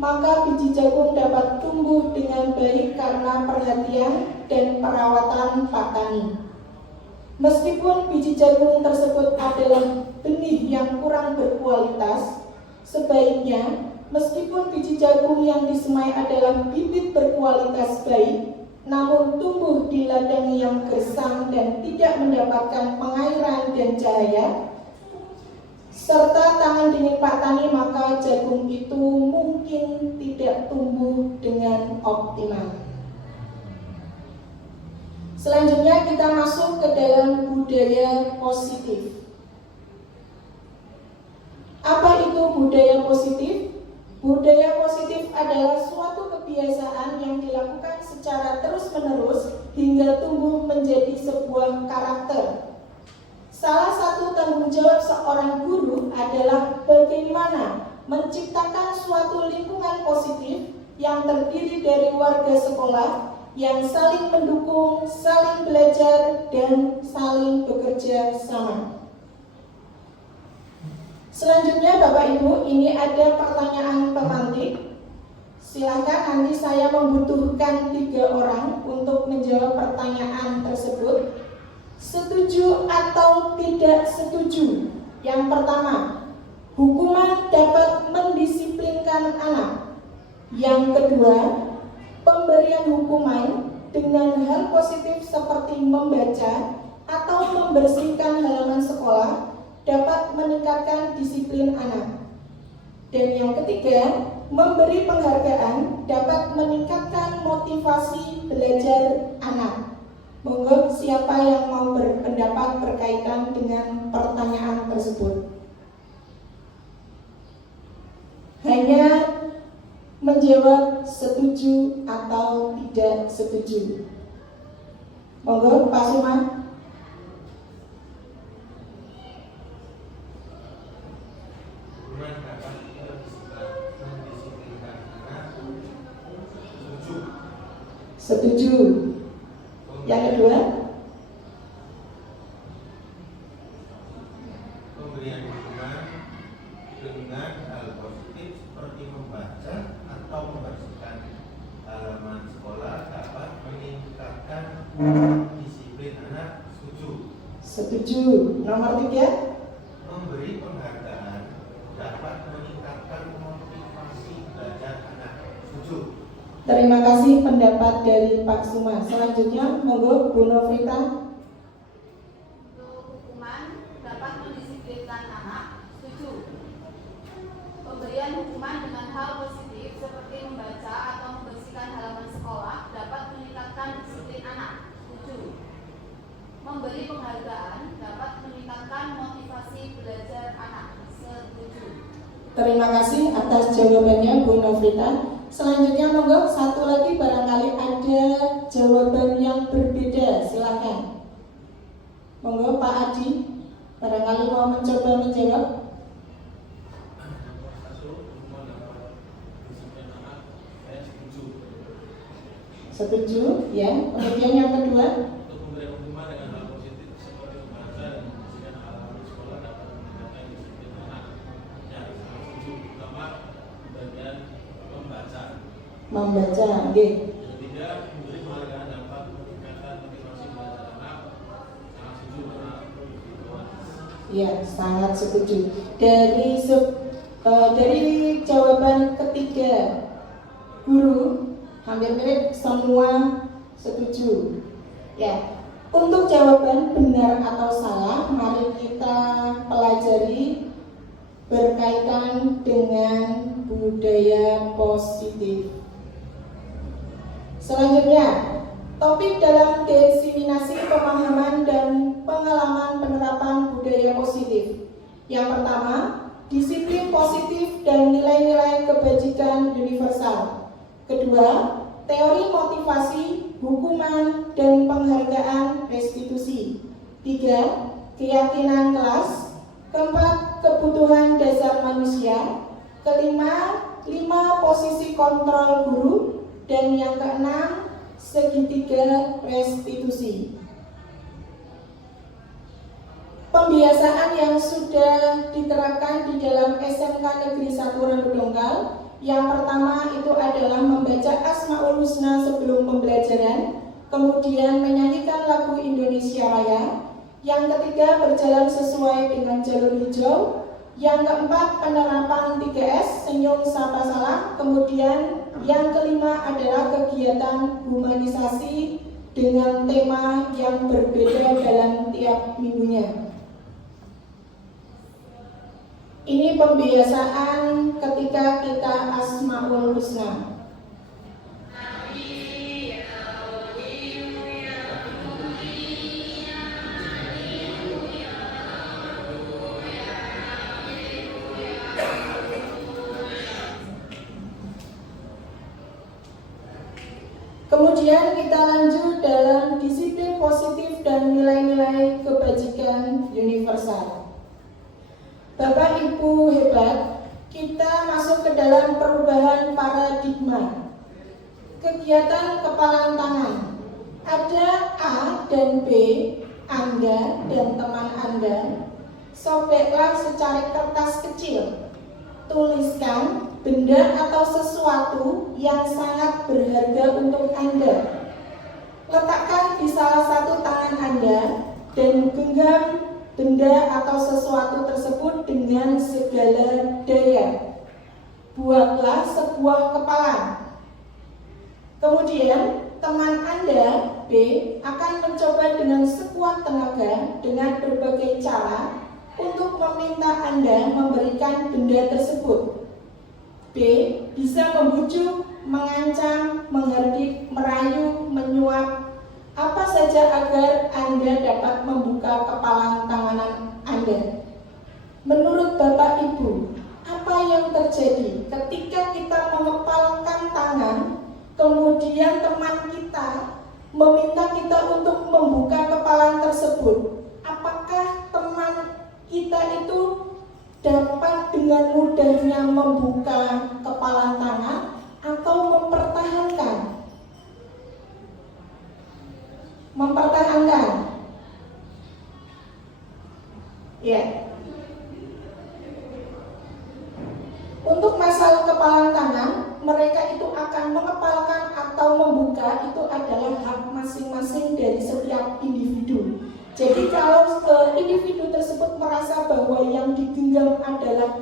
maka biji jagung dapat tumbuh dengan baik karena perhatian dan perawatan Pak Tani. Meskipun biji jagung tersebut adalah benih yang kurang berkualitas, sebaiknya meskipun biji jagung yang disemai adalah bibit berkualitas baik, namun tumbuh di ladang yang gersang dan tidak mendapatkan pengairan dan cahaya, serta tangan dingin Pak Tani, maka jagung itu mungkin tidak tumbuh dengan optimal. Selanjutnya kita masuk ke dalam budaya positif. Apa itu budaya positif? Budaya positif adalah suatu kebiasaan yang dilakukan secara terus-menerus hingga tumbuh menjadi sebuah karakter. Salah satu tanggung jawab seorang guru adalah bagaimana menciptakan suatu lingkungan positif yang terdiri dari warga sekolah yang saling mendukung, saling belajar, dan saling bekerja sama. Selanjutnya Bapak Ibu, ini ada pertanyaan pemantik. Silakan, nanti saya membutuhkan 3 orang untuk menjawab pertanyaan tersebut. Setuju atau tidak setuju? Yang pertama, hukuman dapat mendisiplinkan anak. Yang kedua, pemberian hukuman dengan hal positif seperti membaca atau membersihkan halaman sekolah dapat meningkatkan disiplin anak. Dan yang ketiga, memberi penghargaan dapat meningkatkan motivasi belajar anak. Monggo siapa yang mau berpendapat berkaitan dengan pertanyaan tersebut. Hanya menjawab setuju atau tidak setuju. Monggo Pak Suma. Setuju. Yang kedua, pemberian hukuman dengan hal positif seperti membaca atau membersihkan halaman sekolah dapat meningkatkan disiplin anak. Setuju. Setuju. Nomor 3, Memberi penghargaan dapat meningkatkan motivasi belajar anak. Setuju. terima kasih pendapat dari Pak Suma. Selanjutnya, monggo Bu Novita. Hukuman dapat mendisiplinkan anak. Setuju. Pemberian hukuman dengan hal positif seperti membaca atau membersihkan halaman sekolah dapat meningkatkan disiplin anak. Setuju. Memberi penghargaan dapat meningkatkan motivasi belajar anak. Setuju. Terima kasih atas jawabannya Bu Novita. Selanjutnya monggo satu lagi, barangkali ada jawaban yang berbeda, silakan. Monggo Pak Adi, barangkali mau mencoba menjawab. Setuju, ya. Kemudian yang kedua, Untuk memberi hukuman dengan hal positif seperti membaca dan membersihkan halaman sekolah dapat meningkatkan disiplin anak. Ya, setuju. Pertama, bagian membaca. membaca, nggih. Ketiga, memberi penghargaan dapat meningkatkan motivasi belajar anak. Sangat setuju karena Ya, sangat setuju. Dari jawaban ketiga guru, hampir mirip semua setuju. Ya, untuk jawaban benar atau salah, mari kita pelajari berkaitan dengan budaya positif. Selanjutnya, topik dalam diseminasi pemahaman dan pengalaman penerapan budaya positif. Yang pertama, disiplin positif dan nilai-nilai kebajikan universal. Kedua, teori motivasi, hukuman, dan penghargaan restitusi. 3, keyakinan kelas. Keempat, kebutuhan dasar manusia. Kelima, 5 posisi kontrol guru. Dan yang keenam, segitiga restitusi. Pembiasaan yang sudah diterapkan di dalam SMK Negeri 1 Randu Dongkal Yang pertama itu adalah membaca Asmaul Husna sebelum pembelajaran, kemudian menyanyikan lagu Indonesia Raya. Yang ketiga, berjalan sesuai dengan jalur hijau. Yang keempat, penerapan 3S, senyum, sapa, salam. Kemudian yang kelima adalah kegiatan humanisasi dengan tema yang berbeda dalam tiap minggunya. Ini pembiasaan ketika kita Asmaul Husna. Kemudian kita lanjut dalam disiplin positif dan nilai-nilai kebajikan universal. Bapak Ibu hebat, kita masuk ke dalam perubahan paradigma. Kegiatan kepalan tangan. Ada A dan B, Anda dan teman Anda. Sobeklah secari kertas kecil. Tuliskan benda atau sesuatu yang sangat berharga untuk Anda. Letakkan di salah satu tangan Anda dan genggam benda atau sesuatu tersebut dengan segala daya. Buatlah sebuah kepalan. Kemudian teman Anda B akan mencoba dengan sekuat tenaga dengan berbagai cara untuk meminta Anda memberikan benda tersebut. B bisa membujuk, mengancam, menghardik, merayu, menyuap, apa saja agar Anda dapat membuka kepalan tangan Anda. Menurut Bapak Ibu, apa yang terjadi ketika kita mengepalkan tangan, kemudian teman kita meminta kita untuk membuka kepalan tersebut? Apakah teman kita itu dapat dengan mudahnya membuka kepalan tangan atau mempertahankan? Ya. Untuk masalah kepalan tangan, mereka itu akan mengepalkan atau membuka, itu adalah hak masing-masing dari setiap individu. Jadi kalau individu tersebut merasa bahwa yang digenggam adalah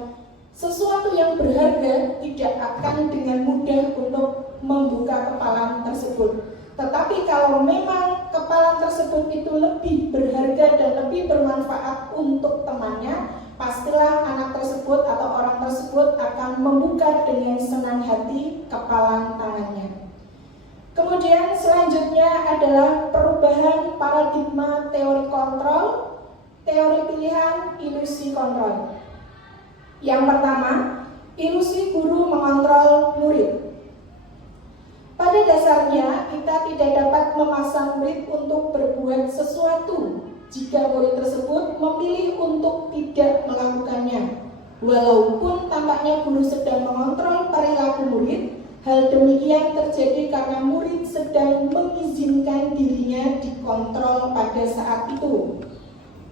sesuatu yang berharga, tidak akan dengan mudah untuk membuka kepalan tersebut. Tetapi kalau memang kepalan tersebut itu lebih berharga dan lebih bermanfaat untuk temannya, pastilah anak tersebut atau orang tersebut akan membuka dengan senang hati kepalan tangannya. Kemudian selanjutnya adalah perubahan paradigma teori kontrol, teori pilihan, ilusi kontrol. Yang pertama, ilusi guru mengontrol murid. Pada dasarnya, kita tidak dapat memaksa murid untuk berbuat sesuatu jika murid tersebut memilih untuk tidak melakukannya. Walaupun tampaknya guru sedang mengontrol perilaku murid, hal demikian terjadi karena murid sedang mengizinkan dirinya dikontrol pada saat itu.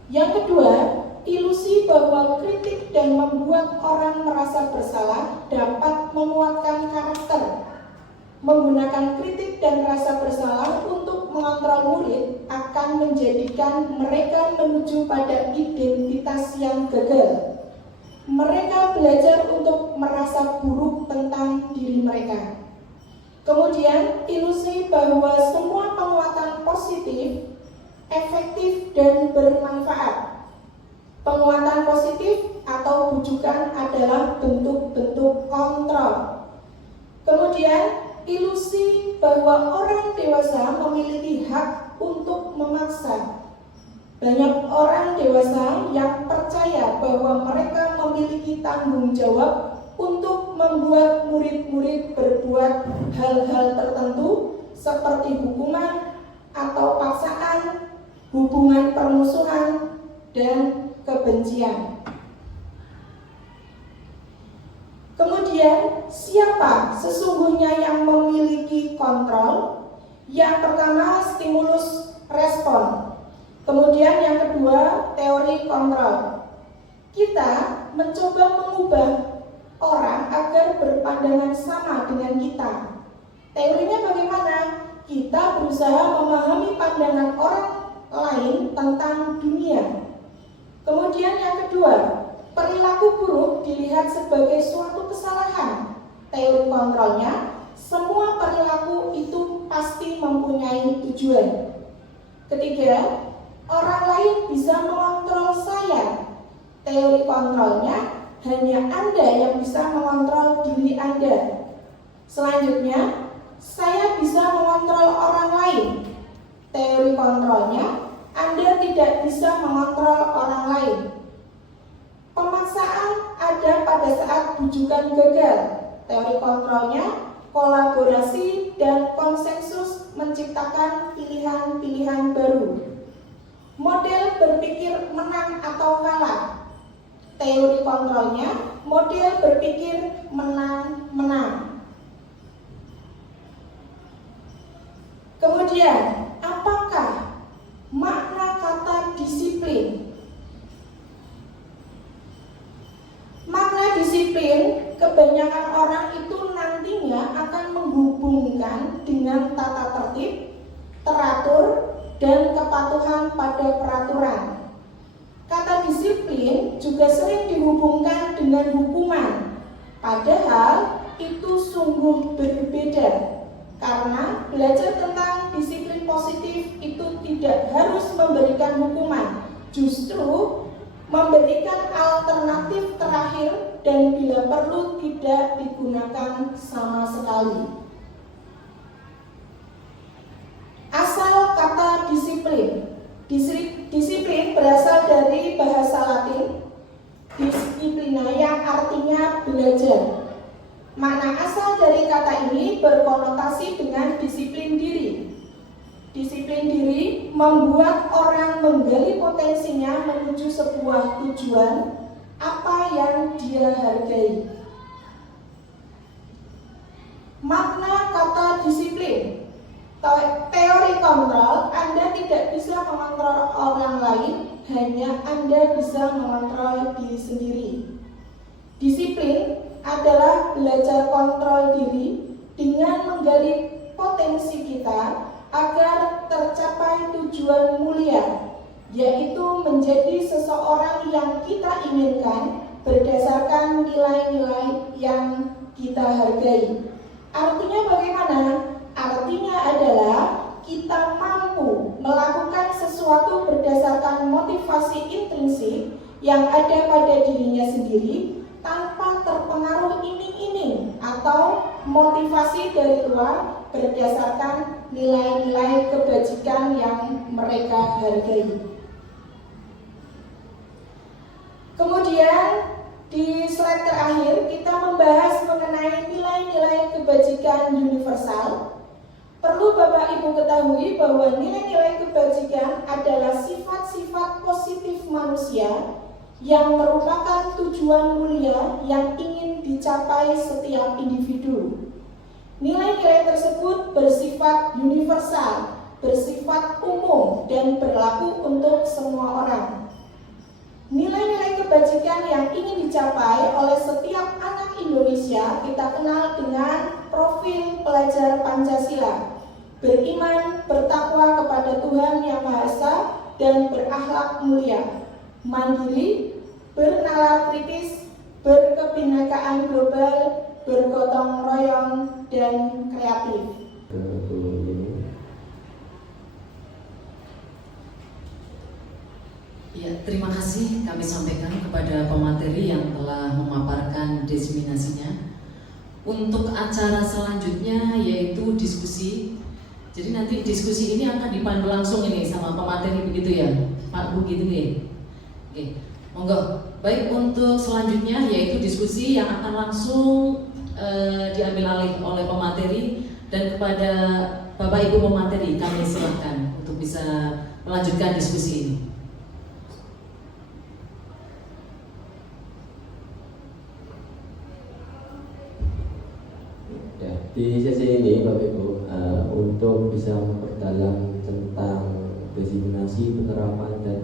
Yang kedua, ilusi bahwa kritik dan membuat orang merasa bersalah dapat menguatkan karakter. Menggunakan kritik dan rasa bersalah untuk mengontrol murid akan menjadikan mereka menuju pada identitas yang gagal. Mereka belajar untuk merasa buruk tentang diri mereka. Kemudian, ilusi bahwa semua penguatan positif, efektif, dan bermanfaat. Penguatan positif atau bujukan adalah bentuk-bentuk kontrol. Kemudian, ilusi bahwa orang dewasa memiliki hak untuk memaksa. Banyak orang dewasa yang percaya bahwa mereka memiliki tanggung jawab untuk membuat murid-murid berbuat hal-hal tertentu seperti hukuman atau paksaan, hubungan permusuhan, dan kebencian. Kemudian, siapa sesungguhnya yang memiliki kontrol? Yang pertama, stimulus respon. Kemudian yang kedua, teori kontrol. Kita mencoba mengubah orang agar berpandangan sama dengan kita. Teorinya bagaimana? Kita berusaha memahami pandangan orang lain tentang dunia. Kemudian yang kedua, perilaku buruk dilihat sebagai suatu kesalahan. Teori kontrolnya, semua perilaku itu pasti mempunyai tujuan. Ketiga, orang lain bisa mengontrol saya. Teori kontrolnya, hanya Anda yang bisa mengontrol diri Anda. Selanjutnya, saya bisa mengontrol orang lain. Teori kontrolnya, Anda tidak bisa mengontrol orang lain. Pemaksaan ada pada saat bujukan gagal. Teori kontrolnya, kolaborasi dan konsensus menciptakan pilihan-pilihan baru. Model berpikir menang atau kalah. Teori kontrolnya, model berpikir menang-menang. Kemudian, apakah makna kata disiplin? Makna disiplin, kebanyakan orang itu nantinya akan menghubungkan dengan tata tertib, teratur, dan kepatuhan pada peraturan. Kata disiplin juga sering dihubungkan dengan hukuman, padahal itu sungguh berbeda. Karena belajar tentang disiplin positif itu tidak harus memberikan hukuman, justru memberikan alternatif terakhir dan bila perlu tidak digunakan sama sekali. Asal kata disiplin. Disiplin berasal dari bahasa Latin disciplina yang artinya belajar. Makna asal dari kata ini berkonotasi dengan disiplin diri. Disiplin diri membuat orang menggali potensinya menuju sebuah tujuan apa yang dia hargai. Makna kata disiplin. Teori kontrol, Anda tidak bisa mengontrol orang lain, hanya Anda bisa mengontrol diri sendiri. Disiplin adalah belajar kontrol diri dengan menggali potensi kita agar tercapai tujuan mulia, yaitu menjadi seseorang yang kita inginkan berdasarkan nilai-nilai yang kita hargai. Artinya bagaimana? Artinya adalah kita mampu melakukan sesuatu berdasarkan motivasi intrinsik yang ada pada dirinya sendiri tanpa terpengaruh iming-iming atau motivasi dari luar berdasarkan nilai-nilai kebajikan yang mereka hargai. Kemudian di slide terakhir kita membahas mengenai nilai-nilai kebajikan universal. Perlu Bapak Ibu ketahui bahwa nilai-nilai kebajikan adalah sifat-sifat positif manusia yang merupakan tujuan mulia yang ingin dicapai setiap individu. Nilai-nilai tersebut bersifat universal, bersifat umum, dan berlaku untuk semua orang. Nilai-nilai kebajikan yang ingin dicapai oleh setiap anak Indonesia kita kenal dengan profil pelajar Pancasila: beriman, bertakwa kepada Tuhan Yang Maha Esa, dan berakhlak mulia, mandiri, bernalar kritis, berkebinekaan global, bergotong royong, dan kreatif. Ya, terima kasih kami sampaikan kepada pemateri yang telah memaparkan diseminasinya. Untuk acara selanjutnya yaitu diskusi. Jadi nanti diskusi ini akan dipandu langsung ini sama pemateri, begitu ya, Pak Bu, gitu nih. Oke, monggo. Baik, untuk selanjutnya yaitu diskusi yang akan langsung diambil alih oleh pemateri, dan kepada Bapak Ibu pemateri kami silakan untuk bisa melanjutkan diskusi ini. Di sesi ini Bapak Ibu, untuk bisa memperdalam tentang diseminasi penerapan dan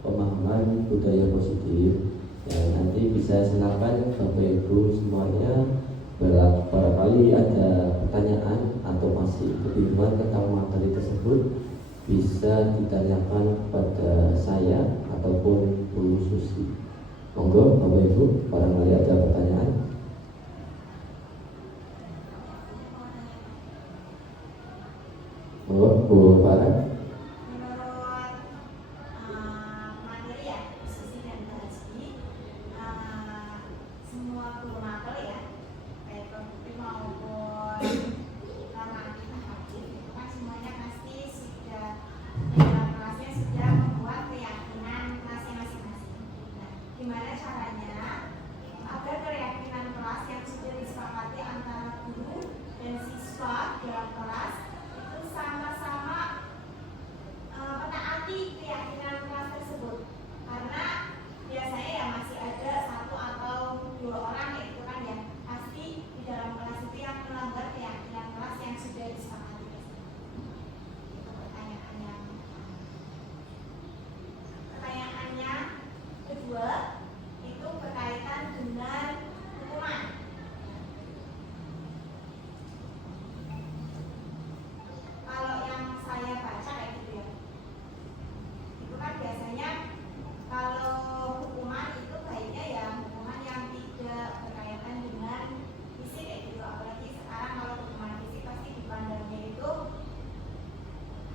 pemahaman budaya positif, ya, nanti bisa silakan Bapak Ibu masih kebingungan tentang materi tersebut, bisa ditanyakan kepada saya ataupun Bu Susi. Monggo Bapak Ibu, barangkali ada pertanyaan. Monggo Bu Farah.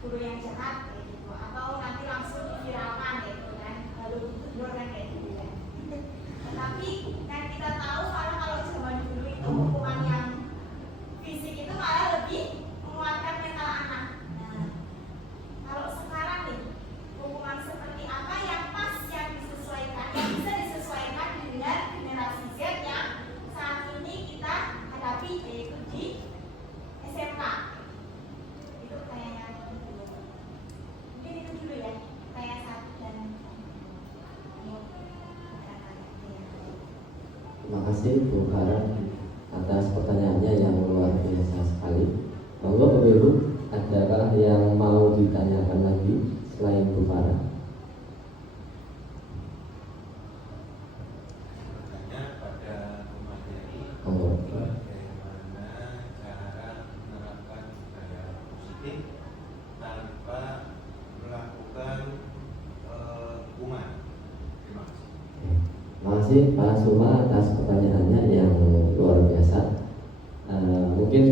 guru yang jahat kayak gitu, atau nanti langsung diviralkan kayak gitu kan, lalu ditegur kan kayak gitu kan. Tapi kan kita tahu malah kalau zaman dulu itu hukuman yang fisik itu malah lebih menguatkan mental anak. Nah, kalau sekarang nih hukuman seperti apa yang pas, yang disesuaikan, yang bisa disesuaikan dengan generasi Z yang saat ini kita hadapi, yaitu di SMK. Itu pertanyaan dulu. Mungkin itu dulu ya, pertanyaan 1 dan Terima kasih Bu Farah atas pertanyaannya yang luar biasa sekali. Monggo Bapak Ibu, adakah yang mau ditanyakan lagi selain Bu Farah? Tanya pada pemateri Monggo. bagaimana cara menerapkan budaya positif tanpa melakukan hukuman. Terima kasih. Terima kasih Pak Suma atas pertanyaannya yang luar biasa. Mungkin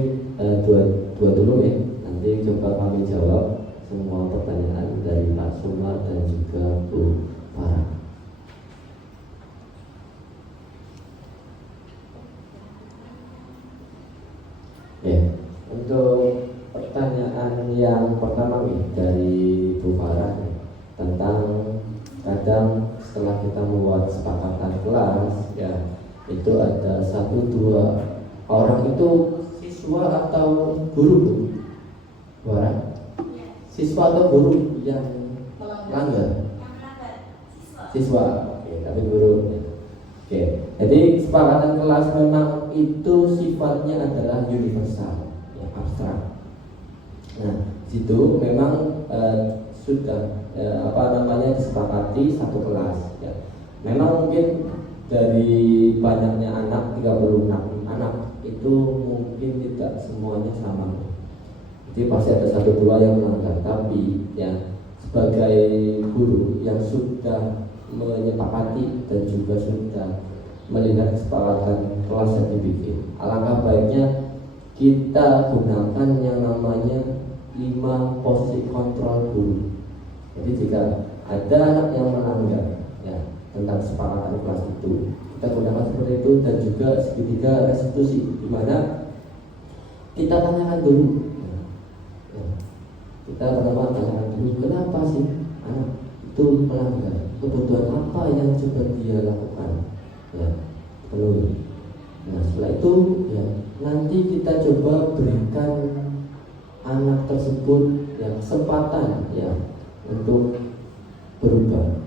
dua dulu ya, nanti coba kami jawab semua pertanyaan dari Pak Suma dan juga Bu Farah. Ya, untuk pertanyaan yang pertama nih dari Bu Farah nih, tentang kadang setelah kita membuat kesepakatan kelas ya, itu ada 1-2 orang itu siswa atau guru, Bu Farah? Siswa atau guru yang melanggar? Siswa, oke, tapi guru. Oke, jadi kesepakatan kelas memang itu sifatnya adalah universal, ya, abstrak. Nah, situ memang sudah disepakati satu kelas. Ya. Memang mungkin dari banyaknya anak, 36 anak itu mungkin tidak semuanya sama. Jadi pasti ada 1-2 yang melanggar. Tapi ya sebagai guru yang sudah menyepakati dan juga sudah melihat kesepakatan kelas yang dibikin, alangkah baiknya kita gunakan yang namanya 5 posisi kontrol guru. Jadi jika ada anak yang melanggar ya tentang kesepakatan kelas itu, kita gunakan seperti itu, dan juga segitiga restitusi, di mana kita tanyakan dulu. Kita pertama tanyakan dulu, kenapa sih anak itu melanggar, kebutuhan apa yang coba dia lakukan, ya penuhi. Nah setelah itu ya nanti kita coba berikan anak tersebut ya kesempatan ya untuk berubah.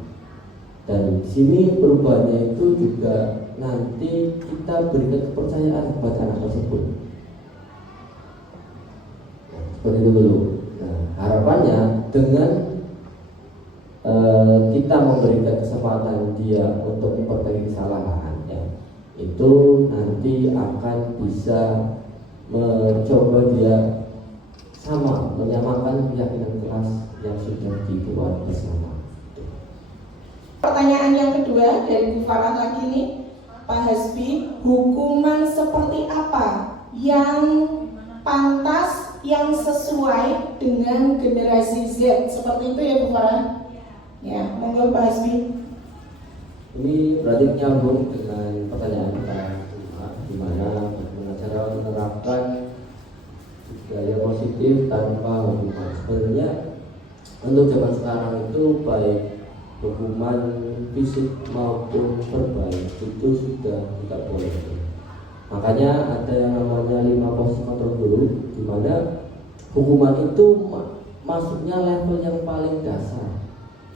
Dan di sini perubahannya itu juga nanti kita berikan kepercayaan kepada anak tersebut. Seperti itu dulu. Nah, harapannya dengan kita memberikan kesempatan dia untuk memperbaiki kesalahan, ya, itu nanti akan bisa mencoba dia sama, menyamakan keyakinan kelas yang sudah dibuat bersama. Pertanyaan yang kedua dari Bu Farah lagi nih, Pak Hasbi, hukuman seperti apa yang pantas, yang sesuai dengan generasi Z? Seperti itu ya Bu Farah? Ya, monggo Pak Hasbi. Ini berarti nyambung dengan pertanyaan kita, di mana bagaimana cara menerapkan budaya positif tanpa hukuman. Sebenarnya untuk zaman sekarang itu baik hukuman fisik maupun verbal itu sudah tidak boleh. Makanya ada yang namanya 5 posisi kontrol guru, di mana hukuman itu masuknya level yang paling dasar.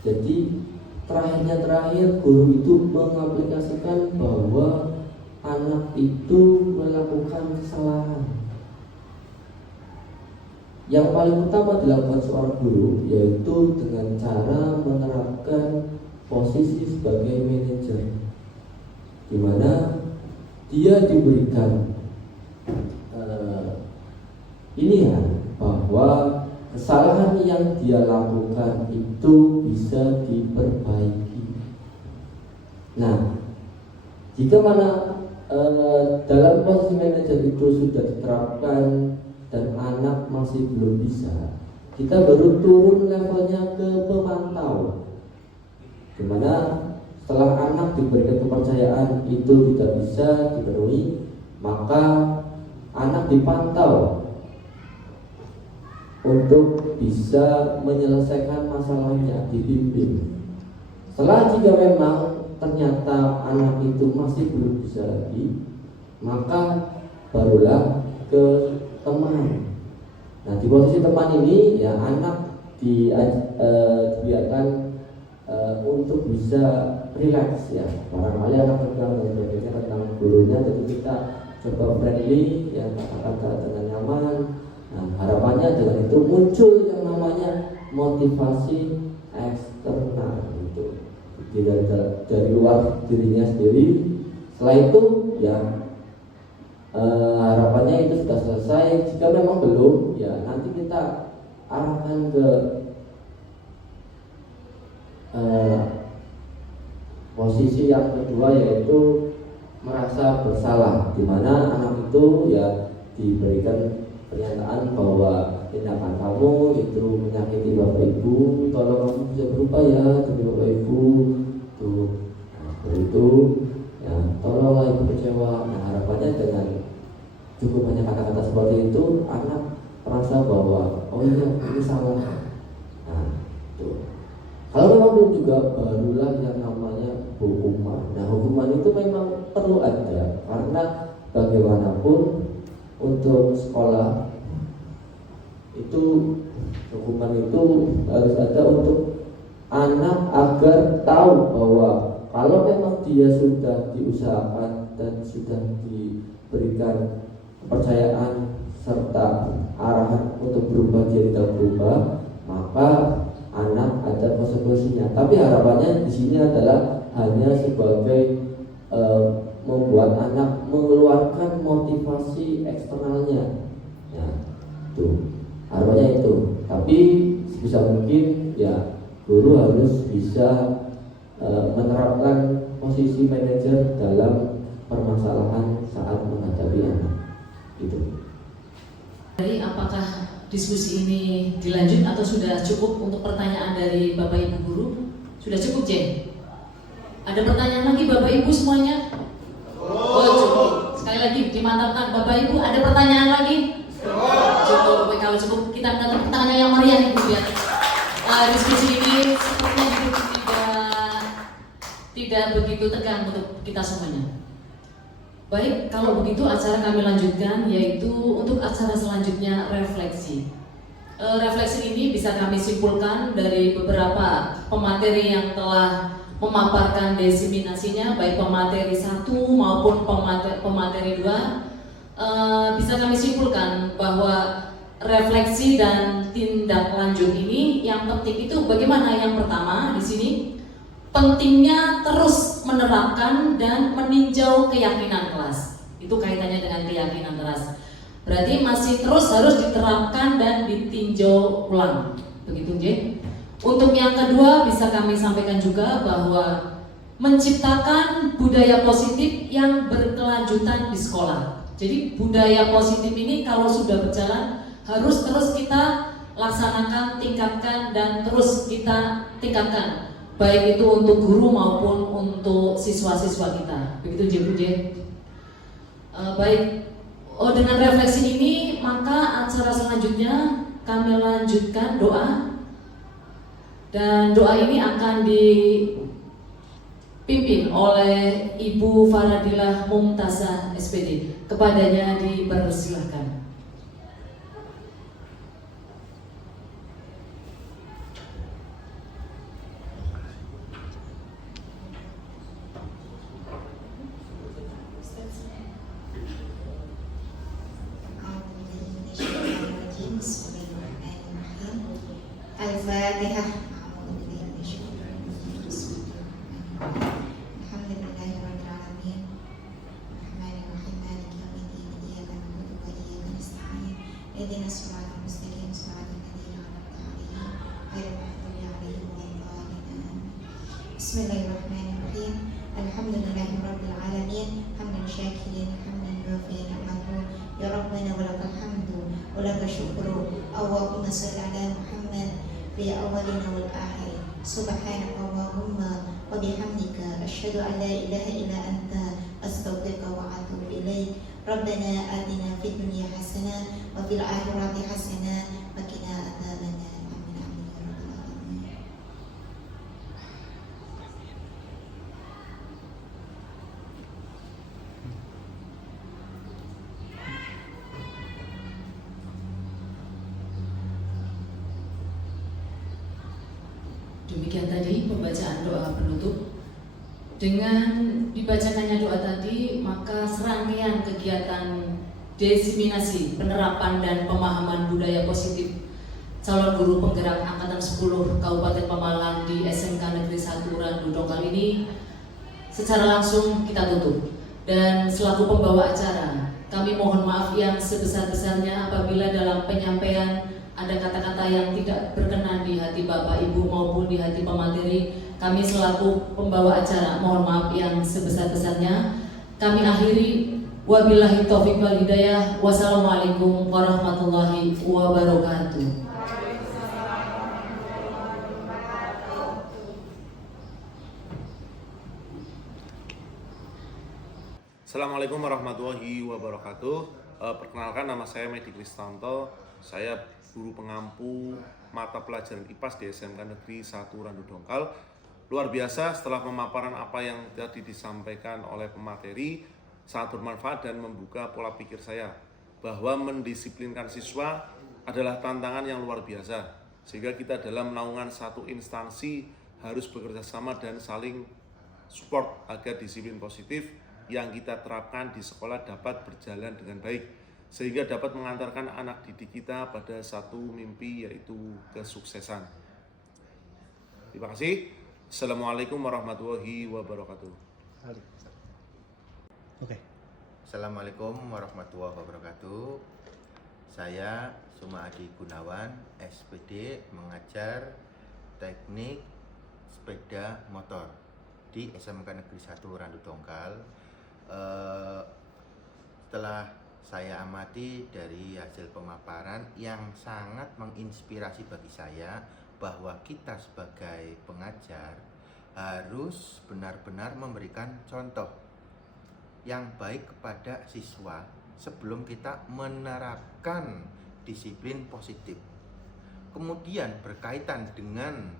Jadi terakhir guru itu mengaplikasikan bahwa anak itu melakukan kesalahan. Yang paling utama dilakukan seorang guru yaitu dengan cara menerapkan posisi sebagai manajer, di mana dia diberikan pilihan bahwa kesalahan yang dia lakukan itu bisa diperbaiki. Nah, jika mana dalam posisi manajer itu sudah diterapkan dan anak masih belum bisa, kita baru turun levelnya ke pemantau, dimana setelah anak diberikan kepercayaan itu tidak bisa dipenuhi, maka anak dipantau untuk bisa menyelesaikan masalahnya, dibimbing. Setelah jika memang ternyata anak itu masih belum bisa lagi, maka barulah ke teman. Nah, di posisi teman ini ya anak dibiarkan untuk bisa rileks ya. Barangkali anak pegang dan sebagainya tentang gurunya, jadi kita coba friendly ya, kata-kata dengan nyaman. Nah, harapannya dengan itu muncul yang namanya motivasi eksternal itu dari luar dirinya sendiri. Setelah itu ya harapannya itu sudah selesai. Jika memang belum, ya nanti kita arahkan ke posisi yang kedua, yaitu merasa bersalah, di mana anak itu ya diberikan pernyataan bahwa tindakan kamu itu menyakiti bapak ibu, tolong kamu bisa berubah ya demi bapak ibu tuh. Nah, itu ya tolonglah ibu kecewa. Nah, harapannya dengan cukup banyak kata-kata seperti itu, anak merasa bahwa oh iya ini salah. Nah, tuh. Kalau memang belum juga, barulah yang namanya hukuman. Nah, hukuman itu memang perlu ada, karena bagaimanapun untuk sekolah itu hukuman itu harus ada untuk anak agar tahu bahwa kalau memang dia sudah diusahakan dan sudah diberikan kepercayaan serta arahan untuk berubah, dia tidak berubah, maka anak ada konsekuensinya. Tapi harapannya di sini adalah hanya sebagai membuat anak mengeluarkan motivasi eksternalnya. Ya, tuh harapannya itu. Tapi sebisa mungkin ya guru harus bisa menerapkan posisi manajer dalam permasalahan saat menghadapi anak. Gitu. Jadi apakah diskusi ini dilanjut atau sudah cukup untuk pertanyaan dari Bapak Ibu guru? Sudah cukup, Jen? Ada pertanyaan lagi Bapak Ibu semuanya? Oh, cukup. Sekali lagi dimantapkan Bapak Ibu, ada pertanyaan lagi? Cukup. Kalau cukup, kita minta pertanyaan yang meriah Ibu biar diskusi ini sepertinya tidak begitu tegang untuk kita semuanya. Baik, kalau begitu acara kami lanjutkan, yaitu untuk acara selanjutnya refleksi. Refleksi ini bisa kami simpulkan dari beberapa pemateri yang telah memaparkan desiminasinya, baik pemateri 1 maupun pemateri 2. Bisa kami simpulkan bahwa refleksi dan tindak lanjut ini yang penting itu bagaimana? Yang pertama di sini pentingnya terus menerapkan dan meninjau keyakinan kelas. Itu kaitannya dengan keyakinan kelas. Berarti masih terus harus diterapkan dan ditinjau ulang. Begitu, J. Untuk yang kedua bisa kami sampaikan juga bahwa menciptakan budaya positif yang berkelanjutan di sekolah. Jadi budaya positif ini kalau sudah berjalan harus terus kita laksanakan, tingkatkan, dan terus kita tingkatkan, baik itu untuk guru maupun untuk siswa-siswa kita. Begitu, J. Baik. Dengan refleksi ini maka acara selanjutnya kami lanjutkan doa, dan doa ini akan dipimpin oleh Ibu Faradilah Mumtazah SPD. Kepadanya dipersilahkan. Al-Fatihah. Bismillahirrahmanirrahim. Alhamdulillahirabbil alamin. Hamdan syakirin, hamdan yuwafi ni'matahu. Ya Rabbana walakal hamdu wa lakal syukru. Allahumma shalli ala Muhammad fi awwalina wal akhirin. Subhanaka Allahumma wa bihamdika asyhadu an la ilaha illa anta astaghfiruka wa atubu ilaik. Rabbana atina fid dunya hasanah wa fil akhirati hasanah wa qina adzabannar. Amin amin ya rabbal alamin. Demikian tadi pembacaan doa penutup. Dengan dibacakannya doa tadi, maka serangkaian kegiatan diseminasi, penerapan dan pemahaman budaya positif calon guru penggerak Angkatan 10 Kabupaten Pemalang di SMK Negeri 1 Randu Dongkal ini secara langsung kita tutup. Dan selaku pembawa acara, kami mohon maaf yang sebesar-besarnya apabila dalam penyampaian ada kata-kata yang tidak berkenan di hati Bapak Ibu maupun di hati pemateri. Kami selaku pembawa acara mohon maaf yang sebesar-besarnya. Kami akhiri, wabillahi taufiq wal hidayah. Wassalamualaikum warahmatullahi wabarakatuh. Assalamualaikum warahmatullahi wabarakatuh. Perkenalkan, nama saya Medi Kristanto. Saya guru pengampu mata pelajaran IPAS di SMK Negeri 1 Randu Dongkal. Luar biasa, setelah pemaparan apa yang tadi disampaikan oleh pemateri, sangat bermanfaat dan membuka pola pikir saya bahwa mendisiplinkan siswa adalah tantangan yang luar biasa, sehingga kita dalam naungan satu instansi harus bekerja sama dan saling support agar disiplin positif yang kita terapkan di sekolah dapat berjalan dengan baik, sehingga dapat mengantarkan anak didik kita pada satu mimpi, yaitu kesuksesan. Terima kasih. Assalamualaikum warahmatullahi wabarakatuh. Assalamualaikum warahmatullahi wabarakatuh. Saya Suma Adi Gunawan, SPD, mengajar teknik sepeda motor di SMK Negeri 1 Randu Dongkal. Setelah saya amati dari hasil pemaparan yang sangat menginspirasi bagi saya, bahwa kita sebagai pengajar harus benar-benar memberikan contoh yang baik kepada siswa sebelum kita menerapkan disiplin positif. Kemudian berkaitan dengan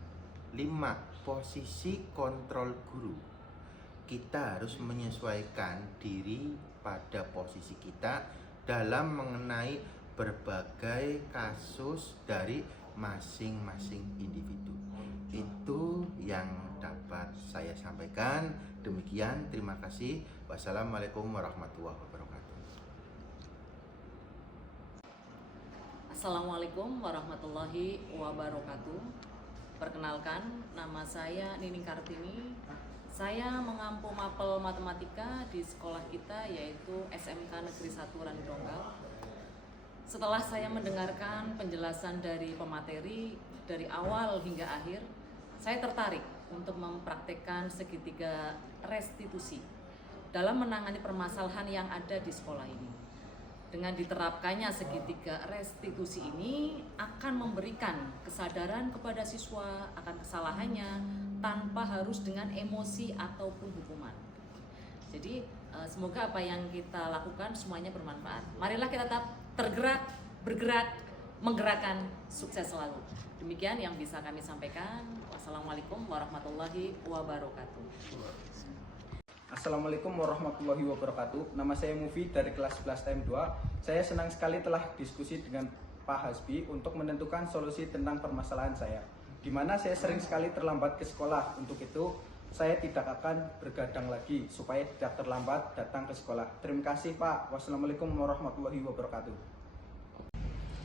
5 posisi kontrol guru, kita harus menyesuaikan diri pada posisi kita dalam mengenai berbagai kasus dari masing-masing individu. Itu yang dapat saya sampaikan. Demikian, terima kasih. Wassalamualaikum warahmatullahi wabarakatuh. Assalamualaikum warahmatullahi wabarakatuh. Perkenalkan, nama saya Nining Kartini. Saya mengampu mapel matematika di sekolah kita, yaitu SMK Negeri 1 Randu Dongkal. Setelah saya mendengarkan penjelasan dari pemateri dari awal hingga akhir, saya tertarik untuk mempraktekkan segitiga restitusi dalam menangani permasalahan yang ada di sekolah ini. Dengan diterapkannya segitiga restitusi ini akan memberikan kesadaran kepada siswa akan kesalahannya tanpa harus dengan emosi ataupun hukuman. Jadi semoga apa yang kita lakukan semuanya bermanfaat. Marilah kita tetap tergerak, bergerak, menggerakkan, sukses selalu. Demikian yang bisa kami sampaikan. Wassalamualaikum warahmatullahi wabarakatuh. Assalamualaikum warahmatullahi wabarakatuh. Nama saya Mufi dari kelas 11 TM 2. Saya senang sekali telah diskusi dengan Pak Hasbi untuk menentukan solusi tentang permasalahan saya, di mana saya sering sekali terlambat ke sekolah. Untuk itu, saya tidak akan bergadang lagi supaya tidak terlambat datang ke sekolah. Terima kasih Pak. Wassalamualaikum warahmatullahi wabarakatuh.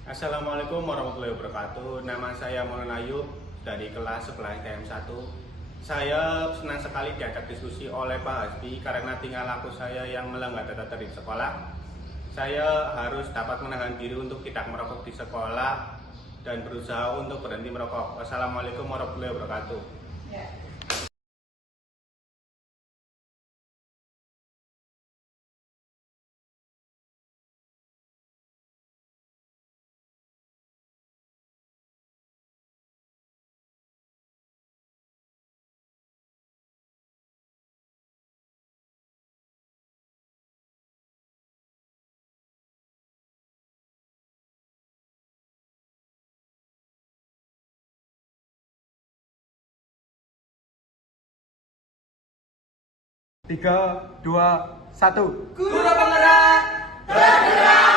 Assalamualaikum warahmatullahi wabarakatuh. Nama saya Monon Ayub dari kelas 11 TM 1. Saya senang sekali diajak diskusi oleh Pak Hasbi karena tingkah laku saya yang melanggar tata tertib sekolah. Saya harus dapat menahan diri untuk tidak merokok di sekolah dan berusaha untuk berhenti merokok. Wassalamualaikum warahmatullahi wabarakatuh. Tiga, dua, satu. Guru penggerak, bergerak.